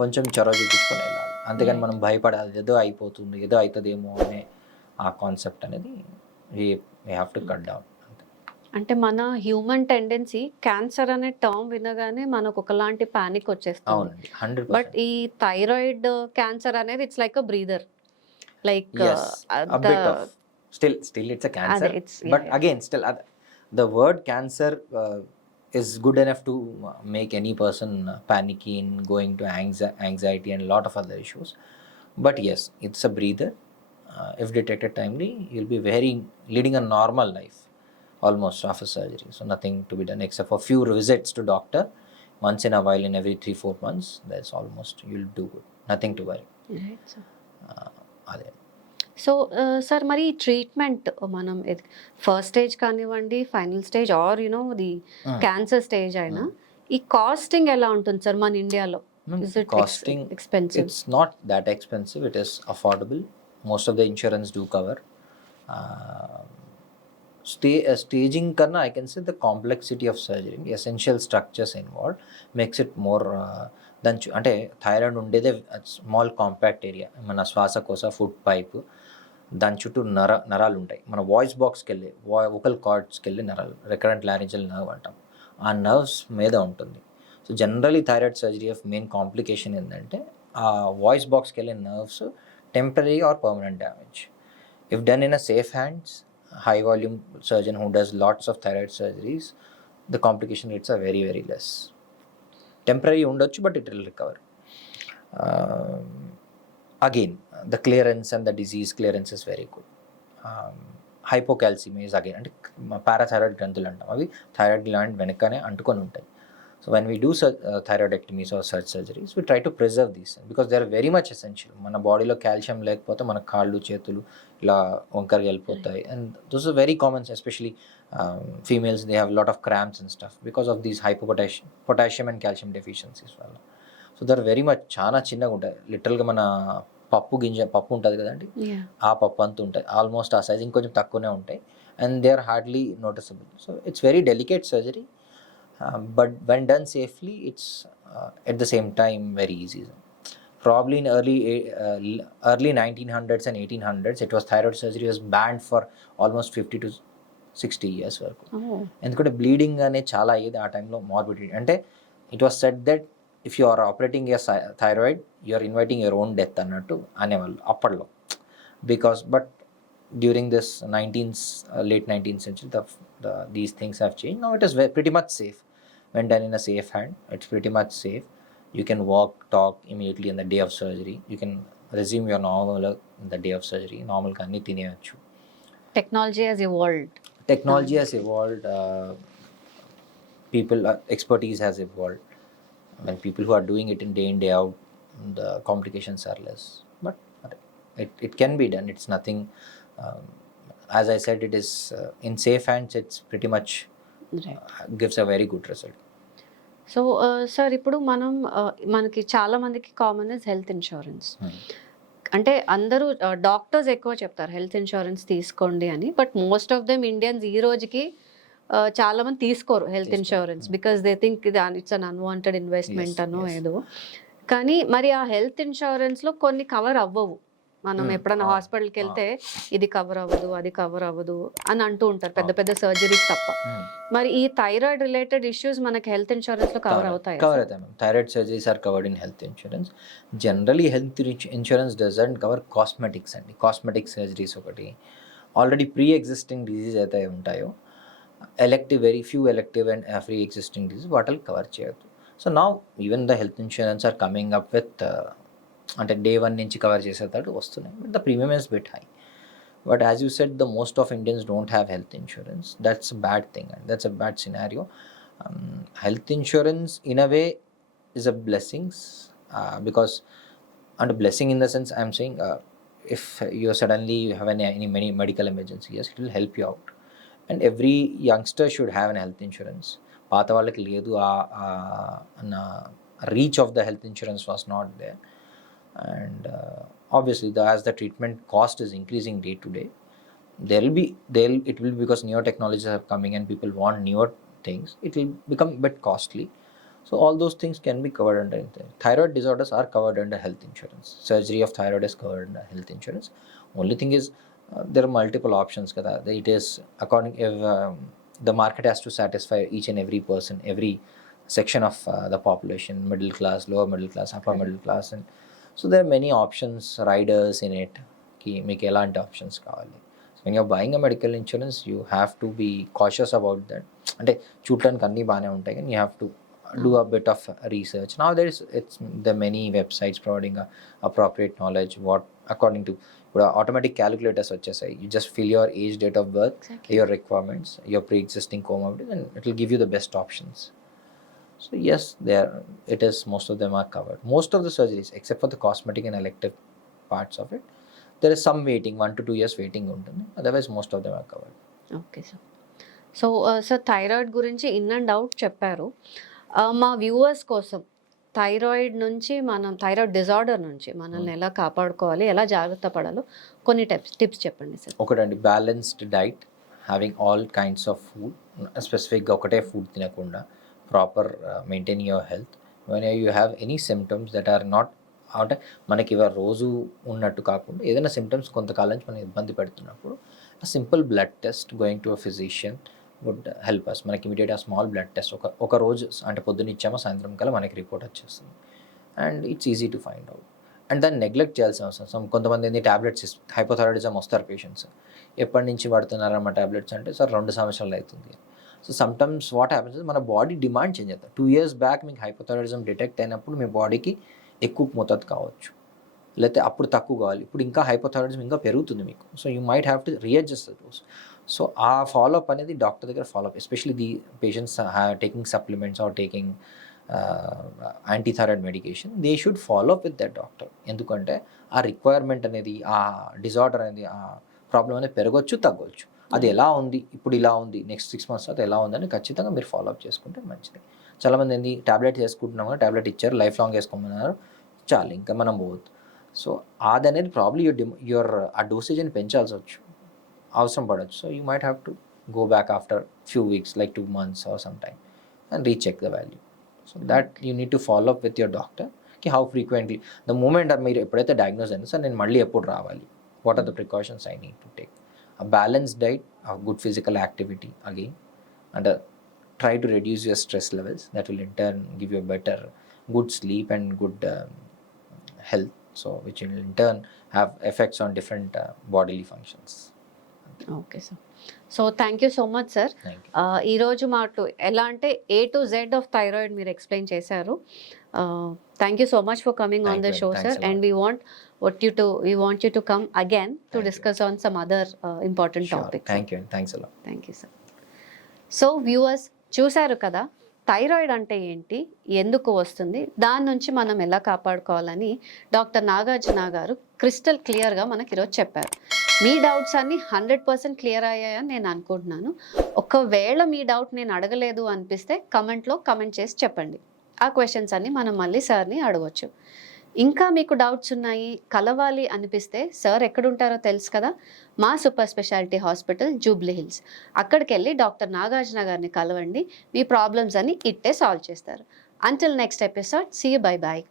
కొంచెం చొరవ చూపించుకొని వెళ్ళాలి, అంతేగాని మనం భయపడాలి ఏదో అయిపోతుంది, ఏదో అవుతుందేమో అనే ఆ కాన్సెప్ట్ అనేది we have to cut down. అంటే మన హ్యూమన్ టెండెన్సీ క్యాన్సర్ అనే టర్మ్ వినగానే మనకు ఒకలాంటి పానిక్ వచ్చేస్తుంది. అవునండి, 100%. బట్ ఈ థైరాయిడ్ క్యాన్సర్ అనేది it's like a breather, like still it's a cancer, but again still the word cancer is good enough to make any person panicky in going to anxiety and a lot of other issues. But yes, it's a breather. If detected timely, you'll be leading a normal life almost after surgery. So nothing to be done except for few visits to doctor once in a while in every 3-4 months. That's almost, you'll do good. Nothing to worry. Right, sir. అదే. So sir మరి treatment మనం first stage కానివ్వండి, final stage or the cancer stage అయినా ఈ కాస్టింగ్ ఎలా ఉంటుంది సార్ మన ఇండియాలో? Costing expensive? It's not that expensive. It is affordable. Most of the insurance do cover. Staging karna, I can say the complexity of surgery, the essential structures involved makes it more than అంటే థైరాయిడ్ ఉండేదే small compact area, మన శ్వాసకోశ, food pipe, దాని చుట్టూ నరాలు ఉంటాయి. మన వాయిస్ బాక్స్కి వెళ్ళి వోకల్ కార్డ్స్కి వెళ్ళి నరాలు, రికరెంట్ లారింజల్ నర్వ్ అంటాం, ఆ నర్వ్స్ మీద ఉంటుంది. So generally thyroid surgery of main complication ఏంటంటే ఆ వాయిస్ బాక్స్కి వెళ్ళే nerves temporary are permanent damage. If done in a safe hands, high volume surgeon who does lots of thyroid surgeries, the complication rates are very less. Temporary ఉండొచ్చు, but it will recover. Again, the clearance and the disease clearance is very good. Hypocalcemia is again, అంటే పారాథైరాయిడ్ గ్రంథులు అంటాం, అవి thyroid gland వెనకనే అంటుకొని ఉంటాయి. So when we do thyroidectomies or such surgeries, we try to preserve these because they are very much essential. మన బాడీలో కాల్షియం లేకపోతే మన కాళ్ళు చేతులు ఇలా వంకరగా వెళ్ళిపోతాయి, and those are very common, especially females, they have a lot of cramps and stuff because of these potassium and calcium deficiencies వల్ల. So they are very much చాలా చిన్నగా ఉంటాయి, లిటరల్గా మన పప్పు ఉంటుంది కదండి, ఆ పప్పు అంత ఉంటాయి, ఆల్మోస్ట్ ఆ సైజ్ ఇంకొంచెం తక్కువనే ఉంటాయి, and they are hardly noticeable. So it's very delicate surgery. But when done safely, it's at the same time very easy. Probably in early 1900s and 1800s, it was thyroid surgery was banned for almost 50 to 60 years వరకు. ఎందుకంటే బ్లీడింగ్ అనేది చాలా అయ్యేది ఆ టైంలో, morbidity. అంటే it was said that if you are operating your thyroid, you are inviting your own death అన్నట్టు అనేవాళ్ళు అప్పట్లో. Because but during this late 19th century, these things have changed. Now it is pretty much safe. When done in a safe hand, it's pretty much safe. You can walk, talk immediately on the day of surgery. You can resume your normal the day of surgery. Normal గా అన్ని తినేయచ్చు. Technology has evolved. Technology has evolved. People expertise has evolved. When people who are doing it in day out, the complications are less. But it can be done. It's nothing. Um, as I said, it is in safe hands. It's pretty much Right. gives a very good result. So sir ఇప్పుడు మనం మనకి చాలా మందికి common is health insurance. అంటే అందరూ డాక్టర్స్ ఎక్కువ చెప్తారు health insurance తీసుకోండి అని, but most of them Indians ఈ రోజుకి చాలా మంది తీసుకోరు health insurance because they think it's an unwanted investment అనో ఏదో. కానీ మరి ఆ హెల్త్ ఇన్సూరెన్స్లో కొన్ని కవర్ అవ్వవు. మనం ఎప్పుడైనా హాస్పిటల్కి వెళ్తే ఇది కవర్ అవ్వదు, అది కవర్ అవ్వదు అని అంటూ ఉంటారు, పెద్ద పెద్ద సర్జరీస్ తప్ప. మరి ఈ థైరాయిడ్ రిలేటెడ్ ఇష్యూస్ మనకి హెల్త్ ఇన్సూరెన్స్ లో కవర్ అవుతాయి? కవర్ అవుతాయి ma'am. Thyroid surgeries are covered in health insurance. Generally health insurance doesn't cover cosmetics అండి. కాస్మెటిక్ సర్జరీస్ ఒకటి, ఆల్రెడీ ప్రీ ఎగ్జిస్టింగ్ డిజీజ్ అయితే ఉంటాయో, elective, very few elective and free existing disease వాటిని cover చేయొద్దు. So now even the health insurance are coming up with అంటే day 1 నుంచి cover చేసేటట్టు వస్తున్నాయి. But the premium is bit high. But as you said, the most of Indians don't have health insurance. That's a bad thing, and that's a bad scenario. Health insurance, in a way, is a blessings because, and a blessing in the sense I'm saying, if you suddenly have any many medical emergency, yes, it will help you out. And every youngster should have an health insurance. పాత వాళ్ళకి లేదు, reach of the health insurance was not there. And obviously as the treatment cost is increasing day to day, it will be because newer technologies are coming and people want newer things, it will become a bit costly. So all those things can be covered under thyroid disorders are covered under health insurance. Surgery of thyroid is covered under health insurance. Only thing is there are multiple options kada. It is according if the market has to satisfy each and every person, every section of the population, middle class, lower middle class, upper middle class, and so there are many options, riders in it, ki meeku elanti options kavali. So when you're buying a medical insurance, you have to be cautious about that. Ante చూడటానికి అన్ని బాగానే ఉంటాయి కానీ you have to do a bit of research. Now there are many websites providing appropriate knowledge what according to automatic calculators వచ్చేసాయి. You just fill your age, date of birth, your requirements, your pre-existing comorbidities, and it will give you the best options. So yes, it is, most of them are covered. Most of the surgeries, except for the cosmetic and elective parts of it, there is some waiting, 1 to 2 years waiting ఉంటుంది. Otherwise most of them are covered. Okay sir. So sir thyroid గురించి in and out చెప్పారు. మా వ్యూవర్స్ కోసం thyroid disorder నుంచి మనల్ని ఎలా కాపాడుకోవాలి, ఎలా జాగ్రత్త పడాలో కొన్ని టిప్స్ చెప్పండి సార్. ఒకటండి, balanced diet, having all kinds of food, స్పెసిఫిక్గా ఒకటే ఫుడ్ తినకుండా proper maintain your health. When you have any symptoms that are not, అంటే మనకి ఇవాళ రోజు ఉన్నట్టు కాకుండా ఏదైనా సిమ్టమ్స్ కొంతకాలం నుంచి మనం ఇబ్బంది పెడుతున్నప్పుడు simple blood test going to a physician would help us. మనకి ఇమీడియట్ ఆ స్మాల్ బ్లడ్ టెస్ట్ ఒక రోజు అంటే పొద్దున్న ఇచ్చామో సాయంత్రం కల్లా మనకి రిపోర్ట్ వచ్చేస్తుంది. And it's easy to find out. And దాన్ని నెగ్లెక్ట్ చేయాల్సిన అవసరం. కొంతమంది ఏంది ట్యాబ్లెట్స్ హైపోథైరాయిడిజం వస్తారు పేషెంట్స్, ఎప్పటి నుంచి పడుతున్నారమ్మా ట్యాబ్లెట్స్ అంటే సార్ 2 సంవత్సరాలు అవుతుంది. సో సమ్టైమ్స్ వాట్ హ్యాపెన్స్ మన బాడీ డిమాండ్ చేంజ్ అవుతుంది. 2 years బ్యాక్ మీకు హైపోథైరాయిడిజం డిటెక్ట్ అయినప్పుడు మీ బాడీకి ఎక్కువ మోతాదు కావచ్చు, లేకపోతే అప్పుడు తక్కువ కావాలి, ఇప్పుడు ఇంకా హైపోథైరాయిడిజం ఇంకా పెరుగుతుంది మీకు. So you might have to readjust the dose. So ఆ ఫాలోఅప్ అనేది డాక్టర్ దగ్గర follow up, especially the patients taking supplements or taking antithyroid medication, they should follow up with that doctor. ఎందుకంటే ఆ రిక్వైర్మెంట్ అనేది, ఆ డిజార్డర్ అనేది, ఆ ప్రాబ్లం అనేది పెరగవచ్చు తగ్గవచ్చు. అది ఎలా ఉంది, ఇప్పుడు ఇలా ఉంది, నెక్స్ట్ 6 months తర్వాత ఎలా ఉందని ఖచ్చితంగా మీరు ఫాలోఅప్ చేసుకుంటే మంచిది. చాలామంది ఏంది ట్యాబ్లెట్ వేసుకుంటున్నాం, ట్యాబ్లెట్ ఇచ్చారు, లైఫ్ లాంగ్ వేసుకోమన్నారు, చాలు ఇంకా మనం పోవద్దు. సో అది అనేది ప్రాబ్లీ యువర్ ఆ డోసేజ్ని పెంచాల్సి వచ్చు, అవసరం పడవచ్చు. So you might have to go back after few weeks, like 2 months or some time, and recheck the value. So that you need to follow up with your doctor కి how frequently, the moment మీరు ఎప్పుడైతే diagnose అయిందో sir నేను మళ్ళీ ఎప్పుడు రావాలి, what are the precautions I need to take. A balanced diet, a good physical activity again, and try to reduce your stress levels. That will in turn give you a better, good sleep and good health. So which will in turn have effects on different bodily functions. Okay sir. So thank you so much sir. ఈరోజు మాకు ఎలా అంటే A to Z of thyroid మీరు ఎక్స్ప్లెయిన్ చేశారు. Thank you so much for coming on the show sir. And we want we want you to come again to Thank you. discuss on some other important topics. Thank you, thanks అలా. Thank you sir. So viewers చూశారు కదా, థైరాయిడ్ అంటే ఏంటి, ఎందుకు వస్తుంది, దాని నుంచి మనం ఎలా కాపాడుకోవాలని డాక్టర్ నాగార్జున గారు క్రిస్టల్ క్లియర్గా మనకి ఈరోజు చెప్పారు. మీ డౌట్స్ అన్నీ 100% క్లియర్ అయ్యాయని నేను అనుకుంటున్నాను. ఒకవేళ మీ డౌట్ నేను అడగలేదు అనిపిస్తే కమెంట్లో కమెంట్ చేసి చెప్పండి. ఆ క్వశ్చన్స్ అన్నీ మనం మళ్ళీ సార్ని అడగవచ్చు. ఇంకా మీకు డౌట్స్ ఉన్నాయి, కలవాలి అనిపిస్తే సార్ ఎక్కడుంటారో తెలుసు కదా, మా super speciality hospital Jubilee hills. అక్కడికి వెళ్ళి డాక్టర్ నాగార్జున గారిని కలవండి. మీ ప్రాబ్లమ్స్ అన్ని ఇట్టే సాల్వ్ చేస్తారు. Until next episode, see you, bye bye.